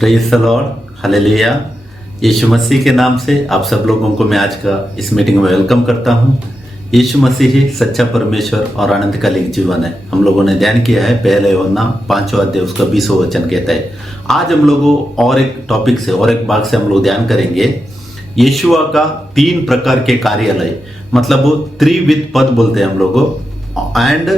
Praise the lord, hallelujah. Yeshu Masih के नाम से आप सब लोगों को मैं आज का इस मीटिंग में वेलकम करता हूं। यीशु मसीह ही सच्चा परमेश्वर और आनंदकालिक जीवन है। हम लोगों ने ध्यान किया है पहले यूहन्ना 5वां अध्याय उसका 20वां वचन कहता है। आज हम लोगों और एक टॉपिक से और एक भाग से हम लोग ध्यान करेंगे यीशुआ का 3 प्रकार के कार्यालय, मतलब वो त्रिविध पद बोलते हैं हम लोगों, एंड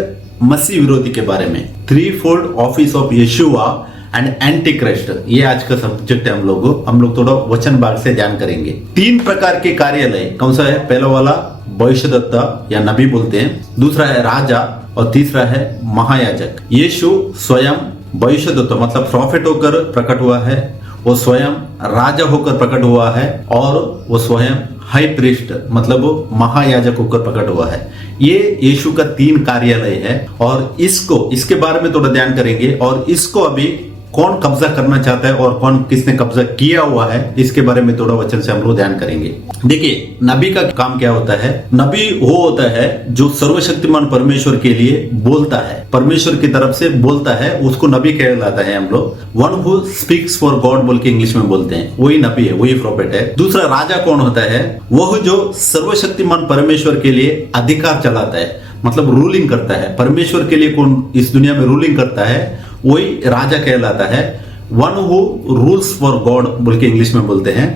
मसीह विरोधी के बारे में। 3-fold office of Yeshua and antichrist, ये आज का सब्जेक्ट है। हम लोग थोड़ा वचन भाग से ध्यान करेंगे। 3 प्रकार के कार्यालय कौन सा है? पहला वाला भविष्यद्वक्ता या नबी बोलते हैं, दूसरा है राजा और तीसरा है महायाजक। यीशु स्वयं भविष्यद्वक्ता मतलब प्रॉफिट होकर प्रकट हुआ है, वो स्वयं राजा होकर प्रकट हुआ है और वो स्वयं हाई प्रीस्ट मतलब वो महायाजक होकर प्रकट हुआ है। ये यीशु का 3 कार्यालय है और इसके बारे में थोड़ा ध्यान करेंगे। और इसको अभी कौन कब्जा करना चाहता है और कौन किसने कब्जा किया हुआ है, इसके बारे में थोड़ा वचन से हम लोग ध्यान करेंगे। देखिए, नबी का काम क्या होता है? नबी वो होता है जो सर्वशक्तिमान परमेश्वर के लिए बोलता है, परमेश्वर की तरफ से बोलता है, उसको नबी कहलाता है। हम लोग one who speaks for God बोल के इंग्लिश में बोलते हैं, वही नबी है, वही प्रॉफिट है। दूसरा राजा कौन होता है? वह जो सर्वशक्तिमान परमेश्वर के लिए अधिकार चलाता है, मतलब रूलिंग करता है। परमेश्वर के लिए कौन इस दुनिया में रूलिंग करता है, वही राजा कहलाता है। One who rules for God बोल के इंग्लिश में बोलते हैं।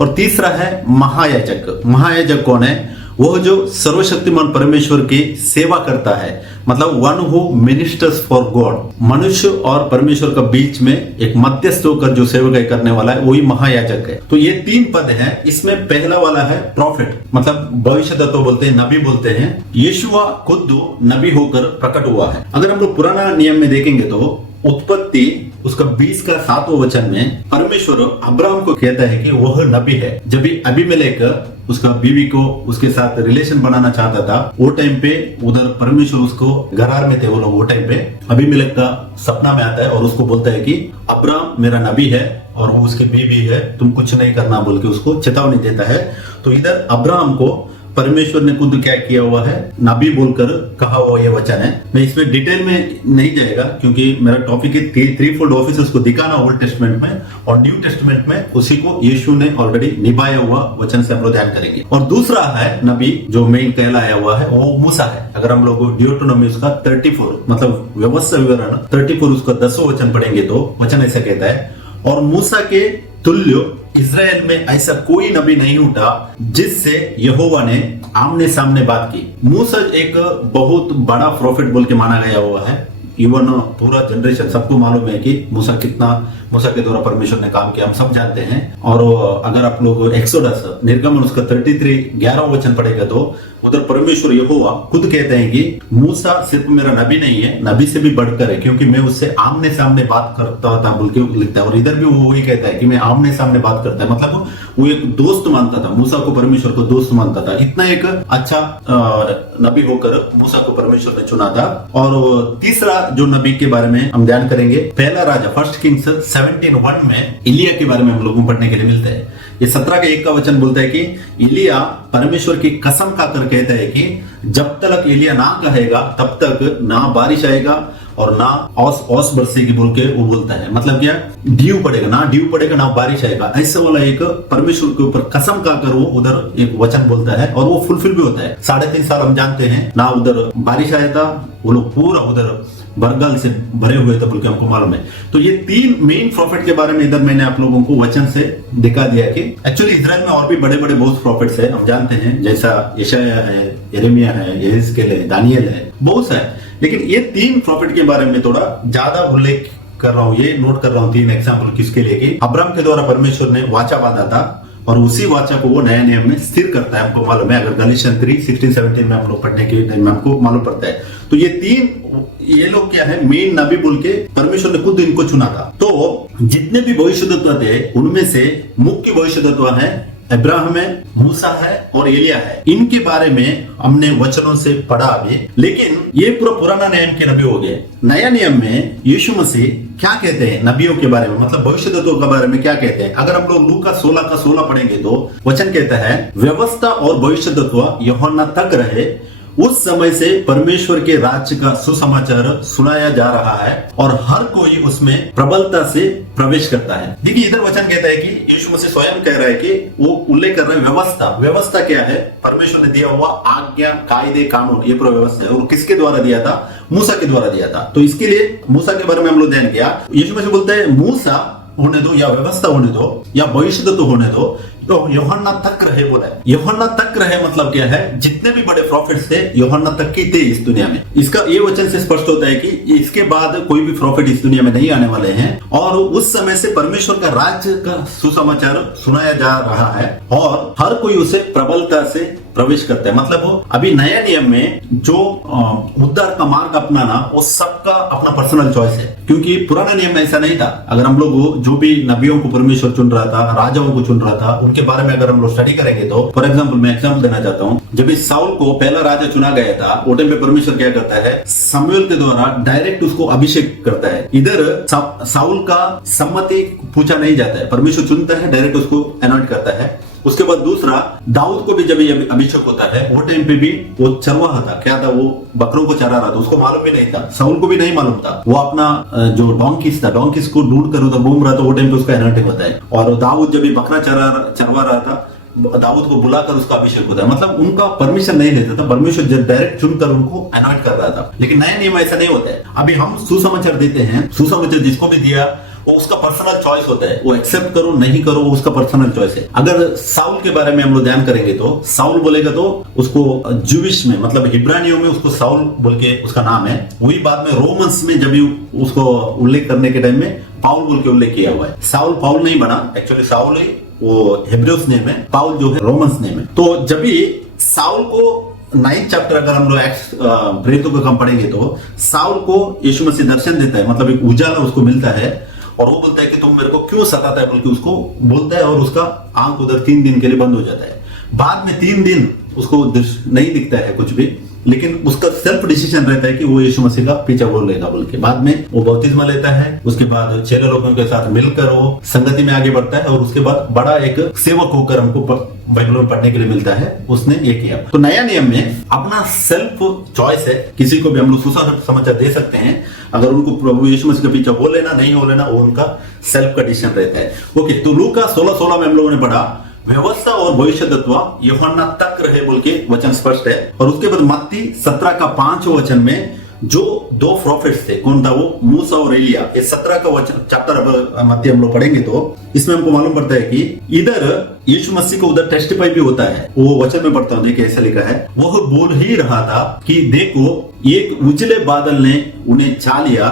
और तीसरा है महायाजक। महायाजक कौन है? वह जो सर्वशक्तिमान परमेश्वर की सेवा करता है, मतलब one who ministers for God. मनुष्य और परमेश्वर का बीच में एक मध्यस्थ होकर जो सेवकाई करने वाला है, वही महायाजक है। तो ये 3 पद हैं। इसमें पहला वाला है प्रॉफिट, मतलब भविष्यद्वक्ता बोलते हैं, नबी बोलते हैं। यीशुआ खुद नबी होकर प्रकट हुआ है। अगर हम लोग पुराना नियम में देखेंगे तो उत्पत्ति उसका 20 का 7वां वचन में परमेश्वर अब्राहम को कहता है कि वह नबी है। जब भी अबीमेलेक उसका बीवी को उसके साथ रिलेशन बनाना चाहता था, वो टाइम पे उधर परमेश्वर उसको गरार में थे वो लोग। वो टाइम पे अबीमेलेक का सपना में आता है और उसको बोलता है कि अब्राहम मेरा नबी है और वो उसकी बीवी है, तुम कुछ नहीं करना बोल के उसको चेतावनी देता है। तो इधर अब्राहम को परमेश्वर ने खुद क्या किया हुआ है, नबी बोलकर कहा हुआ ये वचन है। मैं इसमें डिटेल में नहीं जाएगा क्योंकि मेरा टॉपिक है 3-fold ऑफिस को दिखाना ओल्ड टेस्टमेंट में और न्यू टेस्टमेंट में उसी को यीशु ने ऑलरेडी निभाया हुआ वचन से हम लोग ध्यान करेंगे। और दूसरा है नबी जो मेन कहलाया हुआ है, वो मूसा है। अगर हम लोग ड्यूटोनॉमी उसका 34 मतलब व्यवस्था विवरण 34 उसका 10वां वचन पढ़ेंगे तो वचन ऐसा कहता है, और मूसा के तुल्य इज़राइल में ऐसा कोई नबी नहीं उठा जिससे यहोवा ने आमने सामने बात की। मूसा एक बहुत बड़ा प्रॉफिट बोल के माना गया हुआ है। इवन पूरा जनरेशन सबको मालूम है कि मूसा के द्वारा परमेश्वर ने काम किया, हम सब जानते हैं। और अगर आप लोग एक्सोडस निर्गमन उसका 33 11वां वचन पढ़ेगा तो उधर परमेश्वर यहोवा खुद कहते हैं कि मूसा सिर्फ मेरा नबी नहीं है, नबी से भी बढ़कर है, क्योंकि मैं उससे आमने सामने बात करता था बोल के लिखता है। और इधर भी वो वही कहता है कि मैं आमने सामने बात करता है, मतलब वो एक दोस्त मानता था, मूसा को परमेश्वर को दोस्त मानता था। इतना एक अच्छा नबी होकर मूसा को परमेश्वर ने चुना था। और तीसरा जो नबी के बारे में हम ध्यान करेंगे, पहला राजा 1 किंग्स 17:1 में इलिया के बारे में हम लोगों को पढ़ने के लिए मिलता है। ये 17 का 1 का वचन बोलता है कि इलिया परमेश्वर की कसम खाकर कहता है कि जब तक इलिया ना कहेगा तब तक ना बारिश आएगा और ना ओस बरसेगी बोल के वो बोलता है। मतलब क्या? ड्यू पड़ेगा ना बारिश आएगा, ऐसा वाला एक परमेश्वर के ऊपर कसम खाकर वो उधर एक वचन बोलता है और वो फुलफिल भी होता है। 3.5 साल हम जानते हैं ना उधर बारिश आया था, वो लोग पूरा उधर बरगल से भरे हुए थे बोल के हमको मालूम है। तो ये 3 मेन प्रॉफिट के बारे में इधर मैंने आप लोगों को वचन से दिखा दिया कि एक्चुअली इजराइल में और भी बड़े बड़े बहुत प्रॉफिट्स है, हम जानते हैं, जैसा यशायाह है, यिर्मयाह है, यहेजकेल है, दानियल है, बहुत सा है। लेकिन ये 3 प्रॉफिट के बारे में थोड़ा ज्यादा उल्लेख कर रहा हूँ, ये नोट कर रहा हूँ 3 एग्जाम्पल किसके लिए कि अब्राहम के द्वारा परमेश्वर ने वाचा बांधा था और उसी वाचा को वो नया नियम में स्थिर करता है, हमको मालूम है। अगर गलीशियन 3:16-17 में हम लोग पढ़ने के टाइम में हमको मालूम पड़ता है। तो ये 3 ये लोग क्या है, मेन नबी बोल के परमेश्वर ने खुद इनको चुना था। तो जितने भी भविष्यद्वक्ता थे उनमें से मुख्य भविष्यद्वक्ता है अब्राहम है, मूसा है और एलिया है। इनके बारे में हमने वचनों से पढ़ा अभी, लेकिन ये पूरा पुराना नियम के नबी हो गए। नया नियम में यीशु मसीह क्या कहते हैं नबियों के बारे में, मतलब भविष्यद्वक्ताओं के बारे में क्या कहते हैं? अगर हम लोग लूका 16 का 16 पढ़ेंगे तो वचन कहता है, व्यवस्था और भविष्यद्वक्ता यूहन्ना तक रहे उस समय से परमेश्वर के राज्य का सुसमाचार सुनाया जा रहा है और हर कोई उसमें प्रबलता से प्रवेश करता है। देखिए इधर वचन कहता है कि यीशु मसीह स्वयं कह रहा है कि वो उल्लेख कर रहे हैं व्यवस्था क्या है? परमेश्वर ने दिया हुआ आज्ञा, कायदे, कानून, ये पूरा व्यवस्था है। और किसके द्वारा दिया था? मूसा के द्वारा दिया था। तो इसके लिए मूसा के बारे में हम लोग ध्यान किया। यीशु मसीह बोलते हैं मूसा होने दो या व्यवस्था होने दो या भविष्यद्वक्ता होने दो, तो यूहन्ना तक रहे बोला है। यूहन्ना तक रहे मतलब क्या है? जितने भी बड़े प्रॉफिट्स थे यूहन्ना तक के थे इस दुनिया में। इसका ये वचन से स्पष्ट होता है कि इसके बाद कोई भी प्रॉफिट इस दुनिया में नहीं आने वाले हैं और उस समय से परमेश्वर का राज्य का सुसमाचार सुनाया जा रहा है और हर कोई उसे प्रबलता से प्रवेश करते हैं। मतलब वो अभी नया नियम में जो उद्धार का मार्ग अपनाना वो सबका अपना पर्सनल चॉइस है, क्योंकि पुराना नियम में ऐसा नहीं था। अगर हम लोग जो भी नबियों को परमेश्वर चुन रहा था, राजाओं को चुन रहा था, उनके बारे में अगर हम लोग स्टडी करेंगे तो फॉर एग्जाम्पल मैं एग्जाम्पल देना चाहता हूँ। जब इस साउल को पहला राजा चुना गया था, वो टाइम पे परमेश्वर क्या करता है? शमूएल के द्वारा डायरेक्ट उसको अभिषेक करता है। इधर साउल का सम्मति पूछा नहीं जाता है, परमेश्वर चुनता है, डायरेक्ट उसको अनॉइंट करता है। उसके बाद दूसरा, दाऊद को भी जब ये अभिषेक होता है वो टाइम पे भी वो चरवाहा था। क्या था? वो बकरों को चरा रहा था, उसको मालूम भी नहीं था, साउल को भी नहीं मालूम था। वो अपना जो डोंकीज था, डोंकीज को ढूंढ कर उधर घूम रहा था, वो टाइम पे उसका एनर्टिंग होता है। और दाऊद जब बकरा चरवा रहा था, दाऊद को बुलाकर उसका अभिषेक होता है। मतलब उनका परमिशन नहीं लेता था, परमेश्वर डायरेक्ट चुनकर उनको अनॉइंट कर रहा था। लेकिन नया नियम ऐसा नहीं होता है। अभी हम सुसमाचार देते हैं, सुसमाचार जिसको भी दिया वो उसका पर्सनल चॉइस होता है, वो एक्सेप्ट करो नहीं करो वो उसका पर्सनल चॉइस है। अगर साउल के बारे में हम लोग ध्यान करेंगे तो साउल बोलेगा तो उसको जूविश में मतलब हिब्रानियों में उसको साउल बोल के उसका नाम है। वही बाद में रोमन्स में जब उसको उल्लेख करने के टाइम में पाउल बोल के उल्लेख किया हुआ है। साउल पाउल नहीं बना, एक्चुअली साउल ही वो हिब्रूस नेम है, पाउल जो है रोमन्स नेम है। तो जब भी साउल को 9th चैप्टर अगर हम लोग एक्ट्स प्रेरितों को हम पढ़ेंगे तो साउल को यीशु मसीह दर्शन देता है, मतलब एक उजाला उसको मिलता है और वो बोलता है कि तुम मेरे को क्यों सताता है बोल के उसको बोलता है और उसका आंख उधर 3 दिन के लिए बंद हो जाता है। बाद में 3 दिन उसको नहीं दिखता है कुछ भी, लेकिन उसका सेल्फ डिसीजन रहता है कि वो यीशु मसीह का पीछा बोलेगा बोल के। बाद में वो बपतिस्मा लेता है, उसके बाद चेले लोगों के साथ मिलकर वो संगति में आगे बढ़ता है और उसके बाद बड़ा एक सेवक होकर हमको बाइबल में पढ़ने के लिए मिलता है। उसने ये किया। तो नया नियम में अपना सेल्फ चॉइस है, किसी को भी हम लोग सुसमाचार दे सकते हैं। अगर उनको प्रभु यीशु मसीह का पीछा हो लेना नहीं हो लेना वो उनका सेल्फ का डिसीजन रहता है। ओके, तो लूका 16:16 में हम लोगों ने पढ़ा व्यवस्था और भविष्यद्वक्ता यूहन्ना तक रहे बोल के वचन स्पष्ट है। और उसके बाद मत्ती 17 का 5 वचन में जो 2 प्रॉफिट्स थे, कौन था वो? मूसा और एलिया। ये 17 का वचन चैप्टर मत्ती हम लोग पढ़ेंगे तो इसमें हमको मालूम पड़ता है कि इधर यीशु मसीह को उधर टेस्टिफाई भी होता है। वो वचन में पढ़ता हूं, देखिए ऐसा लिखा है, वह बोल ही रहा था कि देखो एक उजले बादल ने उन्हें छा लिया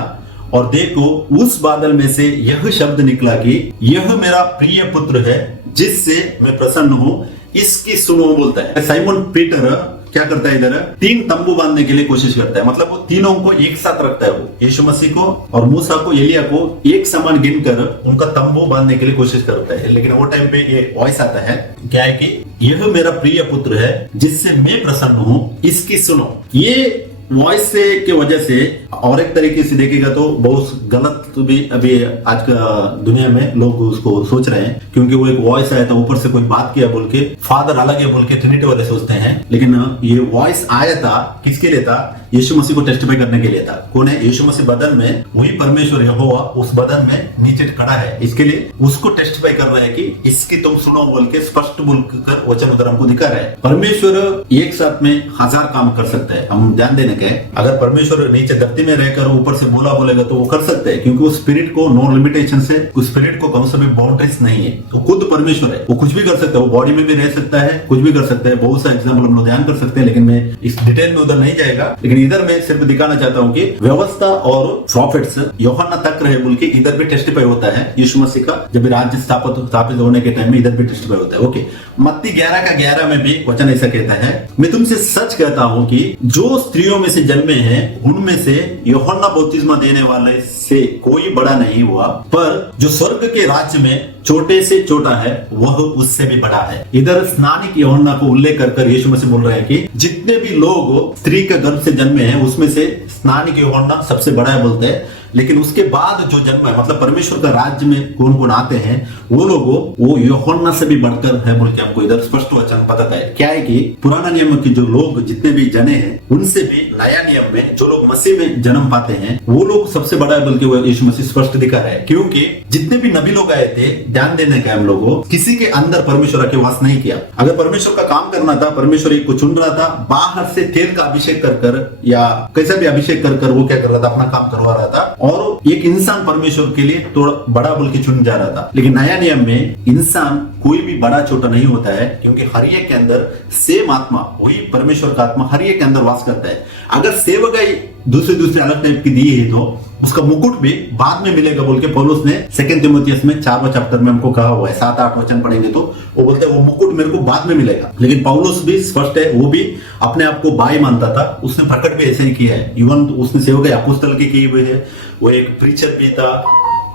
और देखो उस बादल में से यह शब्द निकला कि यह मेरा प्रिय पुत्र है जिससे मैं प्रसन्न हूं, इसकी सुनो बोलता है। साइमन पीटर क्या करता है? इधर 3 तंबू बांधने के लिए कोशिश करता है। मतलब वो तीनों को एक साथ रखता है, वो यीशु मसीह को और मूसा को, एलिया को एक समान गिनकर उनका तंबू बांधने के लिए कोशिश करता है। लेकिन वो टाइम पे ये वॉइस आता है क्या है कि यह मेरा प्रिय पुत्र है जिससे मैं प्रसन्न हूं, इसकी सुनो। ये वॉइस से के वजह से और एक तरीके से देखेगा तो बहुत गलत भी अभी आज का दुनिया में लोग उसको सोच रहे हैं, क्योंकि वो एक वॉइस आया था ऊपर से कोई बात किया बोल के, फादर अलग है बोल के ट्रिनिटी वाले सोचते हैं। लेकिन ये वॉइस आया था किसके लिए था? यीशु मसीह को टेस्टिफाई करने के लिए था। कौन है? यीशु मसीह बदन में, वही परमेश्वर यहोवा उस बदन में नीचे खड़ा है, इसके लिए उसको टेस्टिफाई कर रहा है कि इसकी तुम सुनो बोल के स्पष्ट बोलकर वचन उधर हमको दिखा रहा है। परमेश्वर एक साथ में 1000 काम कर सकता है। हम ध्यान देने के, अगर परमेश्वर नीचे धरती में रहकर ऊपर से बोलेगा तो वो कर सकते हैं, क्योंकि वो स्पिरिट को नो लिमिटेशन से, उस स्पिरिट को कम से भी बाउंड्रीज नहीं है। तो खुद परमेश्वर है, वो कुछ भी कर सकता है, वो बॉडी में भी रह सकता है, कुछ भी कर सकता है। बहुत सा एग्जाम्पल हम लोग ध्यान कर सकते हैं, लेकिन मैं इस डिटेल में उधर नहीं जाएगा। लेकिन इधर मैं सिर्फ दिखाना चाहता हूं कि व्यवस्था और प्रॉफिट्स यूहन्ना तक रहे बोल के इधर भी टेस्टिफाई होता है यीशु मसीह का। जब राज्य स्थापित होने के टाइम में इधर भी टेस्टिफाई होता है। ओके, मत्ती 11 का 11 में भी वचन ऐसा कहता है, मैं तुमसे सच कहता हूं कि जो स्त्रियों में से जन्मे हैं उनमें से यूहन्ना बपतिस्मा देने वाले से कोई बड़ा नहीं हुआ, पर जो स्वर्ग के राज्य में छोटे से छोटा है वह उससे भी बड़ा है। इधर स्नानिक यूहन्ना को उल्लेख कर यीशु मसीह बोल रहे हैं कि जितने भी लोग स्त्री के गर्भ से जन्मे हैं उसमें से स्नानिक यूहन्ना सबसे बड़ा है बोलते हैं। लेकिन उसके बाद जो जन्म है, मतलब परमेश्वर का राज्य में कौन कौन आते हैं, वो लोगों वो यूहन्ना से भी बढ़कर है बोल के हमको इधर स्पष्ट वचन बताता है। क्या है कि पुराना नियम के जो लोग जितने भी जने हैं, उनसे भी नया नियम में जो लोग मसीह में जन्म पाते हैं, वो लोग सबसे बड़ा है बल्कि वो यीशु मसीह स्पष्ट दिखा रहा है। क्योंकि जितने भी नबी लोग आए थे, ध्यान देने का हम लोगों, किसी के अंदर परमेश्वर के वास नहीं किया। अगर परमेश्वर का काम करना था, परमेश्वर एक को चुन रहा था, बाहर से तेल का अभिषेक कर कर या कैसा भी अभिषेक कर कर वो क्या कर रहा था, अपना काम करवा रहा था, और एक इंसान परमेश्वर के लिए थोड़ा बड़ा बोल के चुन जा रहा था। लेकिन नया नियम में इंसान कोई भी बड़ा छोटा नहीं होता है, क्योंकि हर एक के अंदर सेम आत्मा, वही परमेश्वर का आत्मा हर एक के अंदर वास करता है। अगर सेवकाई दूसरे अलग टाइप की दी है तो उसका मुकुट भी बाद में मिलेगा बोल के पौलुस ने 2 तीमुथियुस में 4वें चैप्टर में हमको कहा हुआ है। 7-8 वचन पढ़ेंगे तो वो बोलते हैं वो मुकुट मेरे को बाद में मिलेगा। लेकिन पौलुस भी स्पष्ट है, वो भी अपने आप को भाई मानता था, उसने प्रकट भी ऐसे ही किया है। इवन उसने सेवकाई अपोस्तल की किए हुए है, वो एक प्रीचर भी था,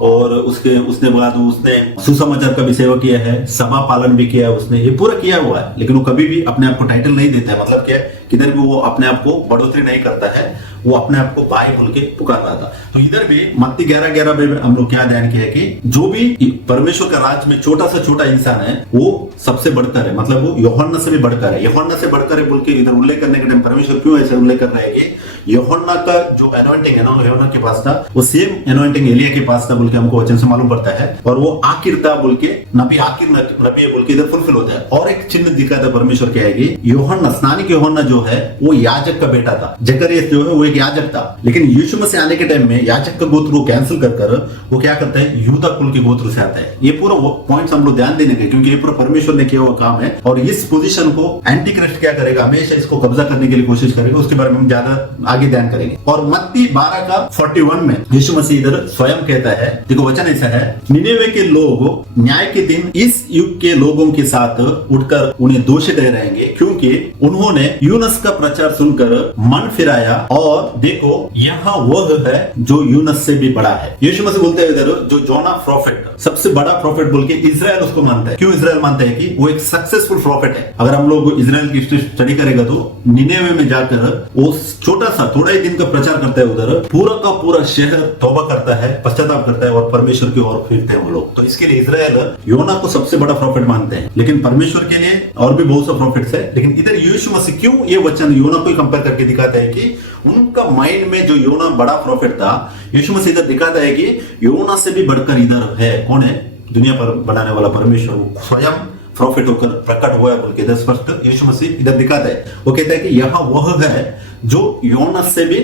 और उसने बाद उसने सुसमाचार का भी सेवा किया है, सभा पालन भी किया है, उसने ये पूरा किया हुआ है। लेकिन वो कभी भी अपने आप को टाइटल नहीं देता है, मतलब क्या है, किधर भी वो अपने आप को बढ़ोतरी नहीं करता है, वो अपने आप को भाई बोल के पुकार रहा था। तो इधर भी मत्ती 11:11 में हम लोग क्या ध्यान किया कि जो भी परमेश्वर का राज्य में छोटा से छोटा इंसान है, वो सबसे बढ़कर है, मतलब वो यूहन्ना से भी बढ़कर है। यूहन्ना से बढ़कर है बोल के इधर उल्लेख करने के टाइम परमेश्वर क्यों ऐसे उल्लेख कर रहा है कि यूहन्ना का जो एनॉइंटिंग है ना, यूहन्ना के पास था, वो सेम एनॉइंटिंग एलिया के पास था बोल के हमको वचन से मालूम पड़ता है। और वो आखिर था बोल के नबी, आखिर नबी बोल के इधर फुलफिल होता है। और एक चिन्ह दिखाता है परमेश्वर क्या है कि यूहन्ना, स्नानिक यूहन्ना जो है वो याजक का बेटा था। जकरिया जो है वो एक याजक था। लेकिन यीशु मसीह आने के टाइम में याजक का गोत्र को कैंसिल कर वो क्या करता है, यूदा कुल के गोत्र से आता है। ये पूरा पॉइंट्स हम लोग ध्यान देने के, क्योंकि ये पूरा परमेश्वर ने किया हुआ काम है। और इस पोजीशन को एंटी क्राइस्ट क्या करेगा, हमेशा इसको कब्जा करने के लिए कोशिश करेगा। उसके बारे में हम ज्यादा आगे ध्यान करेंगे। और मत्ती 12:41 में यीशु मसीह इधर स्वयं कहता है, देखो वचन ऐसा है, निनेवे के लोग न्याय के दिन इस युग के लोगों के साथ उठकर उन्हें दोषी ठहराएंगे, क्योंकि उन्होंने यूनस का प्रचार सुनकर मन फिराया, और देखो यहाँ वह है जो यूनस से भी बड़ा है। यीशु मसीह बोलते हैं इधर, जो जोना प्रॉफिट सबसे बड़ा प्रॉफिट बोल के इजराइल उसको मानता है। क्यों इजराइल मानता है कि वो एक सक्सेसफुल प्रॉफिट है। अगर हम लोग इजराइल की हिस्ट्री स्टडी करेगा तो निनेवे में जाकर वो छोटा सा थोड़ा ही दिन का प्रचार करता है, उधर पूरा का पूरा शहर तौबा करता है, पश्चाताप करता है और परमेश्वर की ओर फिरते हैं वो लोग। तो इसके लिए इजराइल योना को सबसे बड़ा प्रॉफिट मानते हैं। लेकिन परमेश्वर के लिए और भी बहुत सा प्रॉफिट्स है। लेकिन इधर यीशु मसीह क्यों ये वचन योना को कंपेयर करके दिखाता है कि उनका माइंड में जो योना बड़ा प्रॉफिट था, यीशु मसीह इधर दिखाता है कि योना से भी बढ़कर इधर है। कौन है? दुनिया पर बनाने वाला परमेश्वर, स्वयं प्रॉफिट होकर प्रकट हुआ है बोल के इधर स्पष्ट यीशु मसीह इधर दिखाता है। वो कहता है कि यह वह है जो योना से भी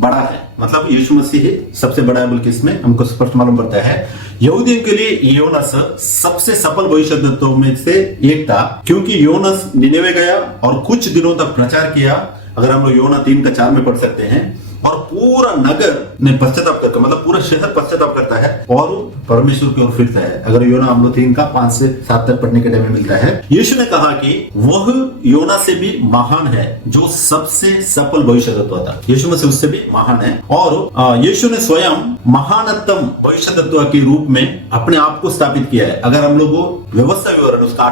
बड़ा है, मतलब यीशु मसीह ही सबसे बड़ा है बोल के इसमें हमको स्पष्ट मालूम पड़ता है। यहूदियों के लिए योनस सबसे सफल भविष्यद्वक्ताओं में से एक था, क्योंकि योनस निनेवे गया और कुछ दिनों तक प्रचार किया। अगर हम लोग योना 3:4 में पढ़ सकते हैं, और पूरा नगर ने पश्चाताप करता, मतलब पूरा शहर पश्चाताप करता है और परमेश्वर की ओर फिरता है। अगर योना हम लोग 3:5 से 7 तक पढ़ने के टाइम में मिलता है। यीशु ने कहा कि वह योना से भी महान है जो सबसे सफल भविष्यद्वक्ता था। यीशु मसीह उससे भी महान है, और यीशु ने स्वयं महानतम भविष्यद्वक्ता के रूप में अपने आप को स्थापित किया है। अगर हम लोग व्यवस्था विवरण उसका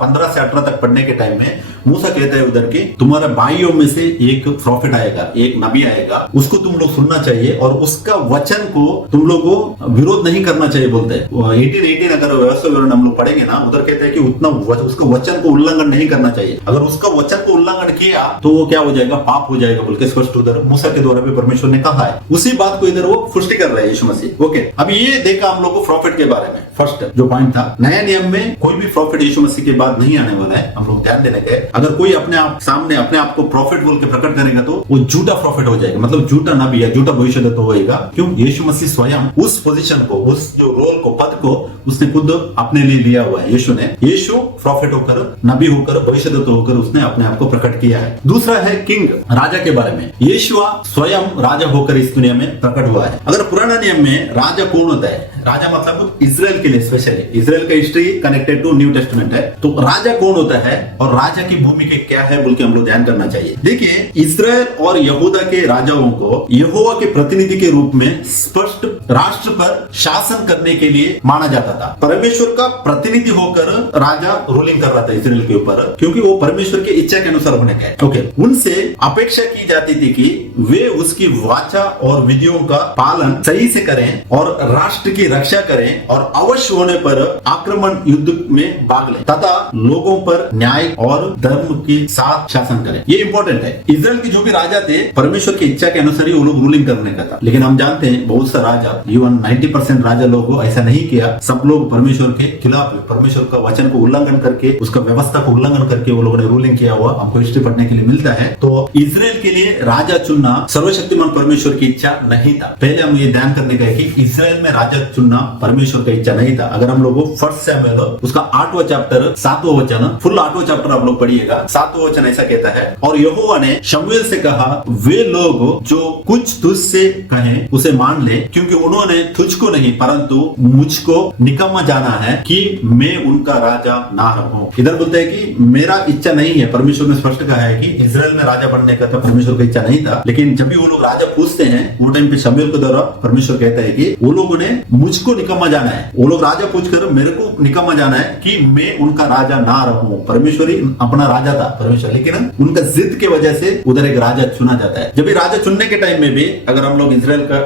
15 से 18 तक पढ़ने के टाइम में मूसा कहता है उधर के, तुम्हारे भाइयों में से एक प्रॉफिट आएगा, एक नबी आएगा, उसको तुम लोग सुनना चाहिए और उसका वचन को तुम लोगों को विरोध नहीं करना चाहिए बोलते हैं। 18 अगर व्यवस्था विवरण हम लोग पढ़ेंगे ना, उधर कहते हैं कि उतना उसका वचन को उल्लंघन नहीं करना चाहिए। अगर उसका वचन को उल्लंघन किया तो वो क्या हो जाएगा, पाप हो जाएगा बोल के स्पष्ट उधर मूसा के द्वारा भी परमेश्वर ने कहा है। उसी बात को इधर वो पुष्टि कर रहे हैं यीशु मसीह। ओके, अब ये देखा हम लोग को प्रॉफिट के बारे में। फर्स्ट जो पॉइंट था, नया नियम में कोई भी प्रॉफिट यीशु मसीह के बाद नहीं आने वाला है, हम लोग ध्यान देने के। अगर कोई अपने आप सामने अपने आप को प्रॉफिट बोल के प्रकट करेगा तो वो झूठा प्रॉफिट हो जाएगा, मतलब झूठा नबी या झूठा भविष्यद्वक्ता होएगा। क्यों? यीशु मसीह स्वयं उस पोजीशन को, उस जो रोल को, पद को उसने खुद अपने लिए लिया हुआ है। यीशु प्रॉफिट होकर, नबी होकर, भविष्यद्वक्ता होकर उसने अपने आप को प्रकट किया है। दूसरा है किंग, राजा के बारे में। यीशु स्वयं राजा होकर इस दुनिया में प्रकट हुआ है। अगर पुराना नियम में राजा कौन होता है, राजा मतलब इजराइल के लिए स्पेशली, इजराइल का history connected to new testament है। तो राजा कौन होता है और राजा की भूमिका क्या है बोल के हम लोग ध्यान करना चाहिए। देखिए, इजराइल और यहूदा के राजाओं को यहोवा के प्रतिनिधि के रूप में स्पष्ट राष्ट्र पर शासन करने के लिए माना जाता था। परमेश्वर का प्रतिनिधि होकर राजा रूलिंग कर रहा था इजराइल के ऊपर, क्योंकि वो परमेश्वर की इच्छा के अनुसार होने का है। ओके, उनसे अपेक्षा की जाती थी कि वे उसकी वाचा और विधियों का पालन सही से करें और राष्ट्र की रक्षा करें और अवश्य होने पर आक्रमण युद्ध में भाग लें तथा लोगों पर न्याय और धर्म के साथ शासन करें। ये इंपॉर्टेंट है। इजराइल के जो भी राजा थे परमेश्वर की इच्छा के अनुसार ही वो लोग रूलिंग करने का था, लेकिन हम जानते हैं बहुत सा राजा, इवन 90% राजा लोगों ऐसा नहीं किया। सब लोग परमेश्वर के खिलाफ, परमेश्वर का वचन को उल्लंघन करके, उसका व्यवस्था को उल्लंघन करके वो लोगों ने रूलिंग किया हुआ हमको हिस्ट्री पढ़ने के लिए मिलता है। तो इजराइल के लिए राजा चुनना सर्वशक्तिमान परमेश्वर की इच्छा नहीं था। पहले हम ये ध्यान करने का है कि इजराइल में राजा चुनना परमेश्वर का इच्छा नहीं था। अगर हम लोग फर्स्ट सैमुएल उसका 8वां चैप्टर 7वां वचन, फुल 8वां चैप्टर आप लोग पढ़िएगा, 7वां वचन ऐसा कहता है, और यहोवा ने शमूएल से कहा, वे लोग जो कुछ तुझसे कहें उसे मान ले, क्योंकि उन्होंने तुझको नहीं परंतु मुझको निकम्मा जाना है कि मैं उनका राजा ना रहूं। इधर बोलते हैं कि मेरा इच्छा नहीं है। परमेश्वर ने स्पष्ट कहा है कि इजराइल में राजा बनने का तो परमेश्वर की इच्छा नहीं था, लेकिन जब भी वो लोग राजा पूछते हैं वो टाइम पे शमूएल के द्वारा परमेश्वर कहता है कि वो लोगों ने मुझको निकम्मा जाना है। वो लोग राजा पूछकर मेरे को निकम्मा जाना है कि मैं उनका राजा ना रहूं। परमेश्वर ही अपना राजा था परमेश्वर, लेकिन उनका जिद के वजह से उधर एक राजा चुना जाता है। जब भी राजा चुनने के टाइम में भी अगर हम लोग इजराइल का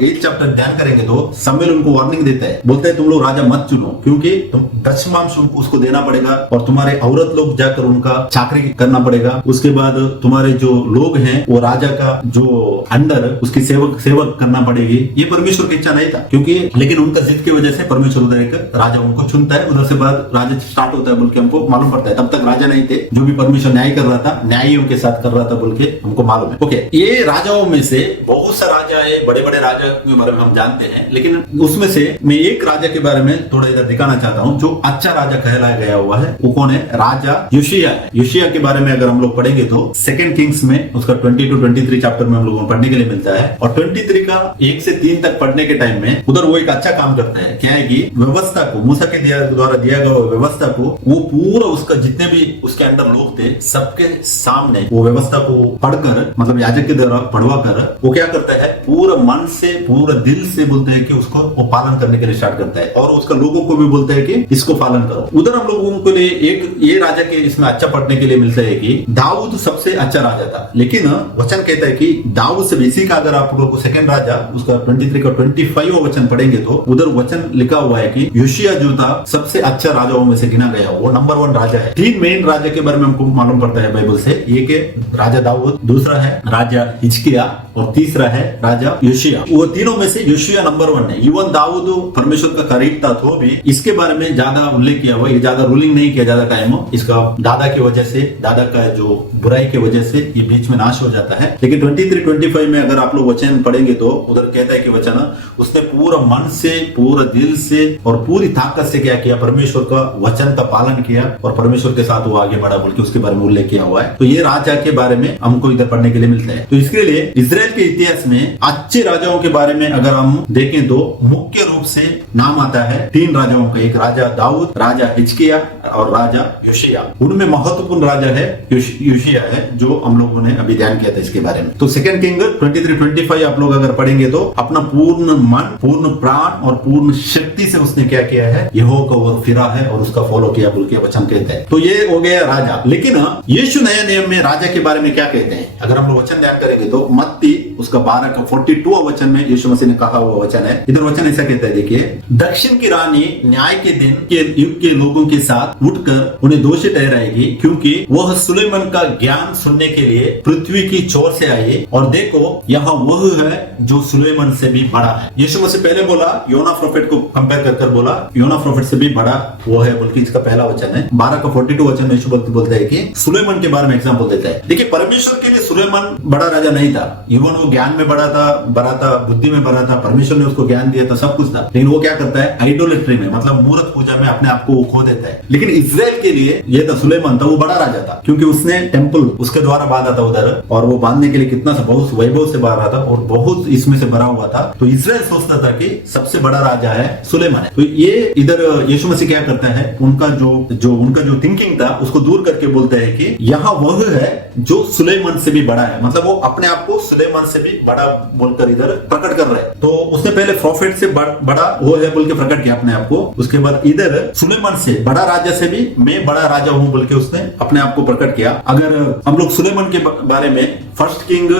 8 चैप्टर ध्यान करेंगे तो शमूएल उनको वार्निंग देता है, बोलते हैं तुम लोग राजा मत चुनो, क्योंकि तुम दशमांश उसको देना पड़ेगा और तुम्हारे औरत लोग जाकर उनका चाकरी करना पड़ेगा। उसके बाद तुम्हारे जो लोग हैं वो राजा का जो अंडर उसकी सेवक करना पड़ेगी। ये परमेश्वर की इच्छा नहीं था, क्योंकि लेकिन उनका जिद की वजह से परमेश्वर उधर एक राजा उनको चुनता है। उधर से बाद राजा स्टार्ट होता है बोल के हमको मालूम पड़ता है। तब तक राजा नहीं थे, जो भी परमेश्वर न्याय कर रहा था न्यायियों के साथ कर रहा था बोल के हमको मालूम है। ओके, ये राजाओं में से बहुत सा राजा है, बड़े बड़े राजा के बारे में हम जानते हैं, लेकिन उसमें से मैं एक राजा के बारे में थोड़ा इधर दिखाना चाहता हूँ जो अच्छा राजा कहलाया गया हुआ है। वो कौन है? राजा योशिया है। योशिया के बारे में अगर हम लोग पढ़ेंगे तो 2 किंग्स में उसका 20 to 23 चैप्टर में हम लोगों को पढ़ने के लिए मिलता है, और 23 का 1 से 3 तक पढ़ने के टाइम में उधर वो एक अच्छा काम करता है। क्या है कि व्यवस्था को, मूसा के द्वारा दिया गया व्यवस्था को वो पूरा उसका जितने भी उसके अंदर लोग थे सबके सामने वो व्यवस्था को पढ़कर, मतलब याजक के द्वारा पढ़वा कर वो क्या करता है, पूरा मन से पूरा दिल से बोलते हैं कि उसको वो पालन करने के लिए स्टार्ट करता है, और उसका लोगों को भी बोलता है कि इसको पालन करो। उधर हम लोगों के लिए एक ये राजा के इसमें अच्छा पढ़ने के लिए मिलता है कि दाऊद सबसे अच्छा राजा था, लेकिन वचन कहता है कि दाऊद से बेसी का अगर आप लोग सेकंड राजा उसका 23 का 25वां वचन पढ़ेंगे तो उधर वचन लिखा हुआ है कि योशिया जो था सबसे अच्छा राजाओं में से गिना गया, वो नंबर 1 राजा है। 3 मेन राजा के बारे में हमको मालूम पड़ता है बाइबल से, एक है राजा दाऊद, दूसरा है राजा हिजकिया और तीसरा है राजा योशिया। वो तीनों में से योशिया नंबर 1 है। इवन दाऊद परमेश्वर का करीब था तो भी इसके बारे में ज्यादा उल्लेख किया हुआ, ये ज्यादा रूलिंग नहीं किया ज्यादा टाइम, इसका दादा की वजह से, दादा का जो बुराई की वजह से ये बीच में नाश हो जाता है। लेकिन 23-25 में अगर आप लोग वचन पढ़ेंगे तो उधर कहता है कि वचन उसने पूरा मन से, पूरा दिल से और पूरी ताकत से क्या किया, परमेश्वर का वचन का पालन किया और परमेश्वर के साथ वो आगे बढ़ा बोल के उसके बारे में उल्लेख किया हुआ है। तो ये राजा के बारे में हमको इधर पढ़ने के लिए मिलता है। तो इसके लिए इजराइल के इतिहास में अच्छे राजाओं के बारे में अगर हम देखें तो मुख्य रूप से नाम आता है 3 राजाओं का, एक राजा दाऊद, राजा हिजकिया और राजा योशिया। उनमें महत्वपूर्ण राजा है योशिया है, जो हम लोगों ने अभी ध्यान किया था इसके बारे में। तो 2 किंग 23-25 आप लोग अगर पढ़ेंगे तो अपना पूर्ण मन, पूर्ण प्राण और पूर्ण शक्ति से उसने क्या किया है, यहोवा को वो फिरा है और उसका फॉलो किया बोल के वचन कहते हैं। तो ये हो गया राजा। लेकिन यीशु नया नियम में राजा के बारे में क्या कहते हैं, अगर हम लोग वचन ध्यान करेंगे तो मत्ती उसका 12 का 42वां वचन में यीशु मसीह ने कहा हुआ वचन है। इधर वचन ऐसा कहता है, देखिए, दक्षिण की रानी न्याय के दिन के युग के लोगों के साथ उठकर उन्हें दोषी ठहराएगी, क्योंकि वह सुलेमान का ज्ञान सुनने के लिए पृथ्वी की छोर से आई, और देखो यहाँ वह है जो सुलेमान से भी बड़ा है। यीशु मसीह पहले बोला, योना प्रोफेट को कंपेयर कर बोला योना प्रोफेट से भी बड़ा वो है बोल के, इसका पहला वचन है। 12 का 42 वचन में यीशु बोलता है कि सुलेमान के बारे में एग्जांपल देता है। देखिए, परमेश्वर के लिए सुलेमान बड़ा राजा नहीं था, इवन वो ज्ञान में बड़ा था, बुद्धि में बड़ा था, परमेश्वर ने उसको ज्ञान दिया था, सब कुछ था, लेकिन वो क्या करता है, आइडोलेट्री में, मतलब मूर्त पूजा में अपने आप को वो खो देता है। लेकिन इजराइल के लिए ये था, सुलेमान था, वो बड़ा राजा था, क्योंकि उसने टेम्पल उसके द्वारा बांधा था उधर, और वो बांधने के लिए कितना सा बहुत वैभव से बांधा था और बहुत इसमें से भरा हुआ था। तो इजराइल सोचता था कि सबसे बड़ा राजा है सुलेमान है। तो ये इधर यीशु मसीह क्या करता है, उनका जो थिंकिंग था उसको दूर करके बोलता है कि यहाँ वह है जो सुलेमान से भी बड़ा है, मतलब वो अपने आप को सुलेमान से भी बड़ा बोलकर इधर प्रकट कर रहा है। तो उसने पहले प्रॉफिट से बड़ा वो है बोल के प्रकट किया अपने आप को, उसके बाद इधर सुलेमान से बड़ा राजा से भी मैं बड़ा राजा हूं बोल के उसने अपने आप को प्रकट किया। अगर हम लोग सुलेमान के बारे में फर्स्ट किंग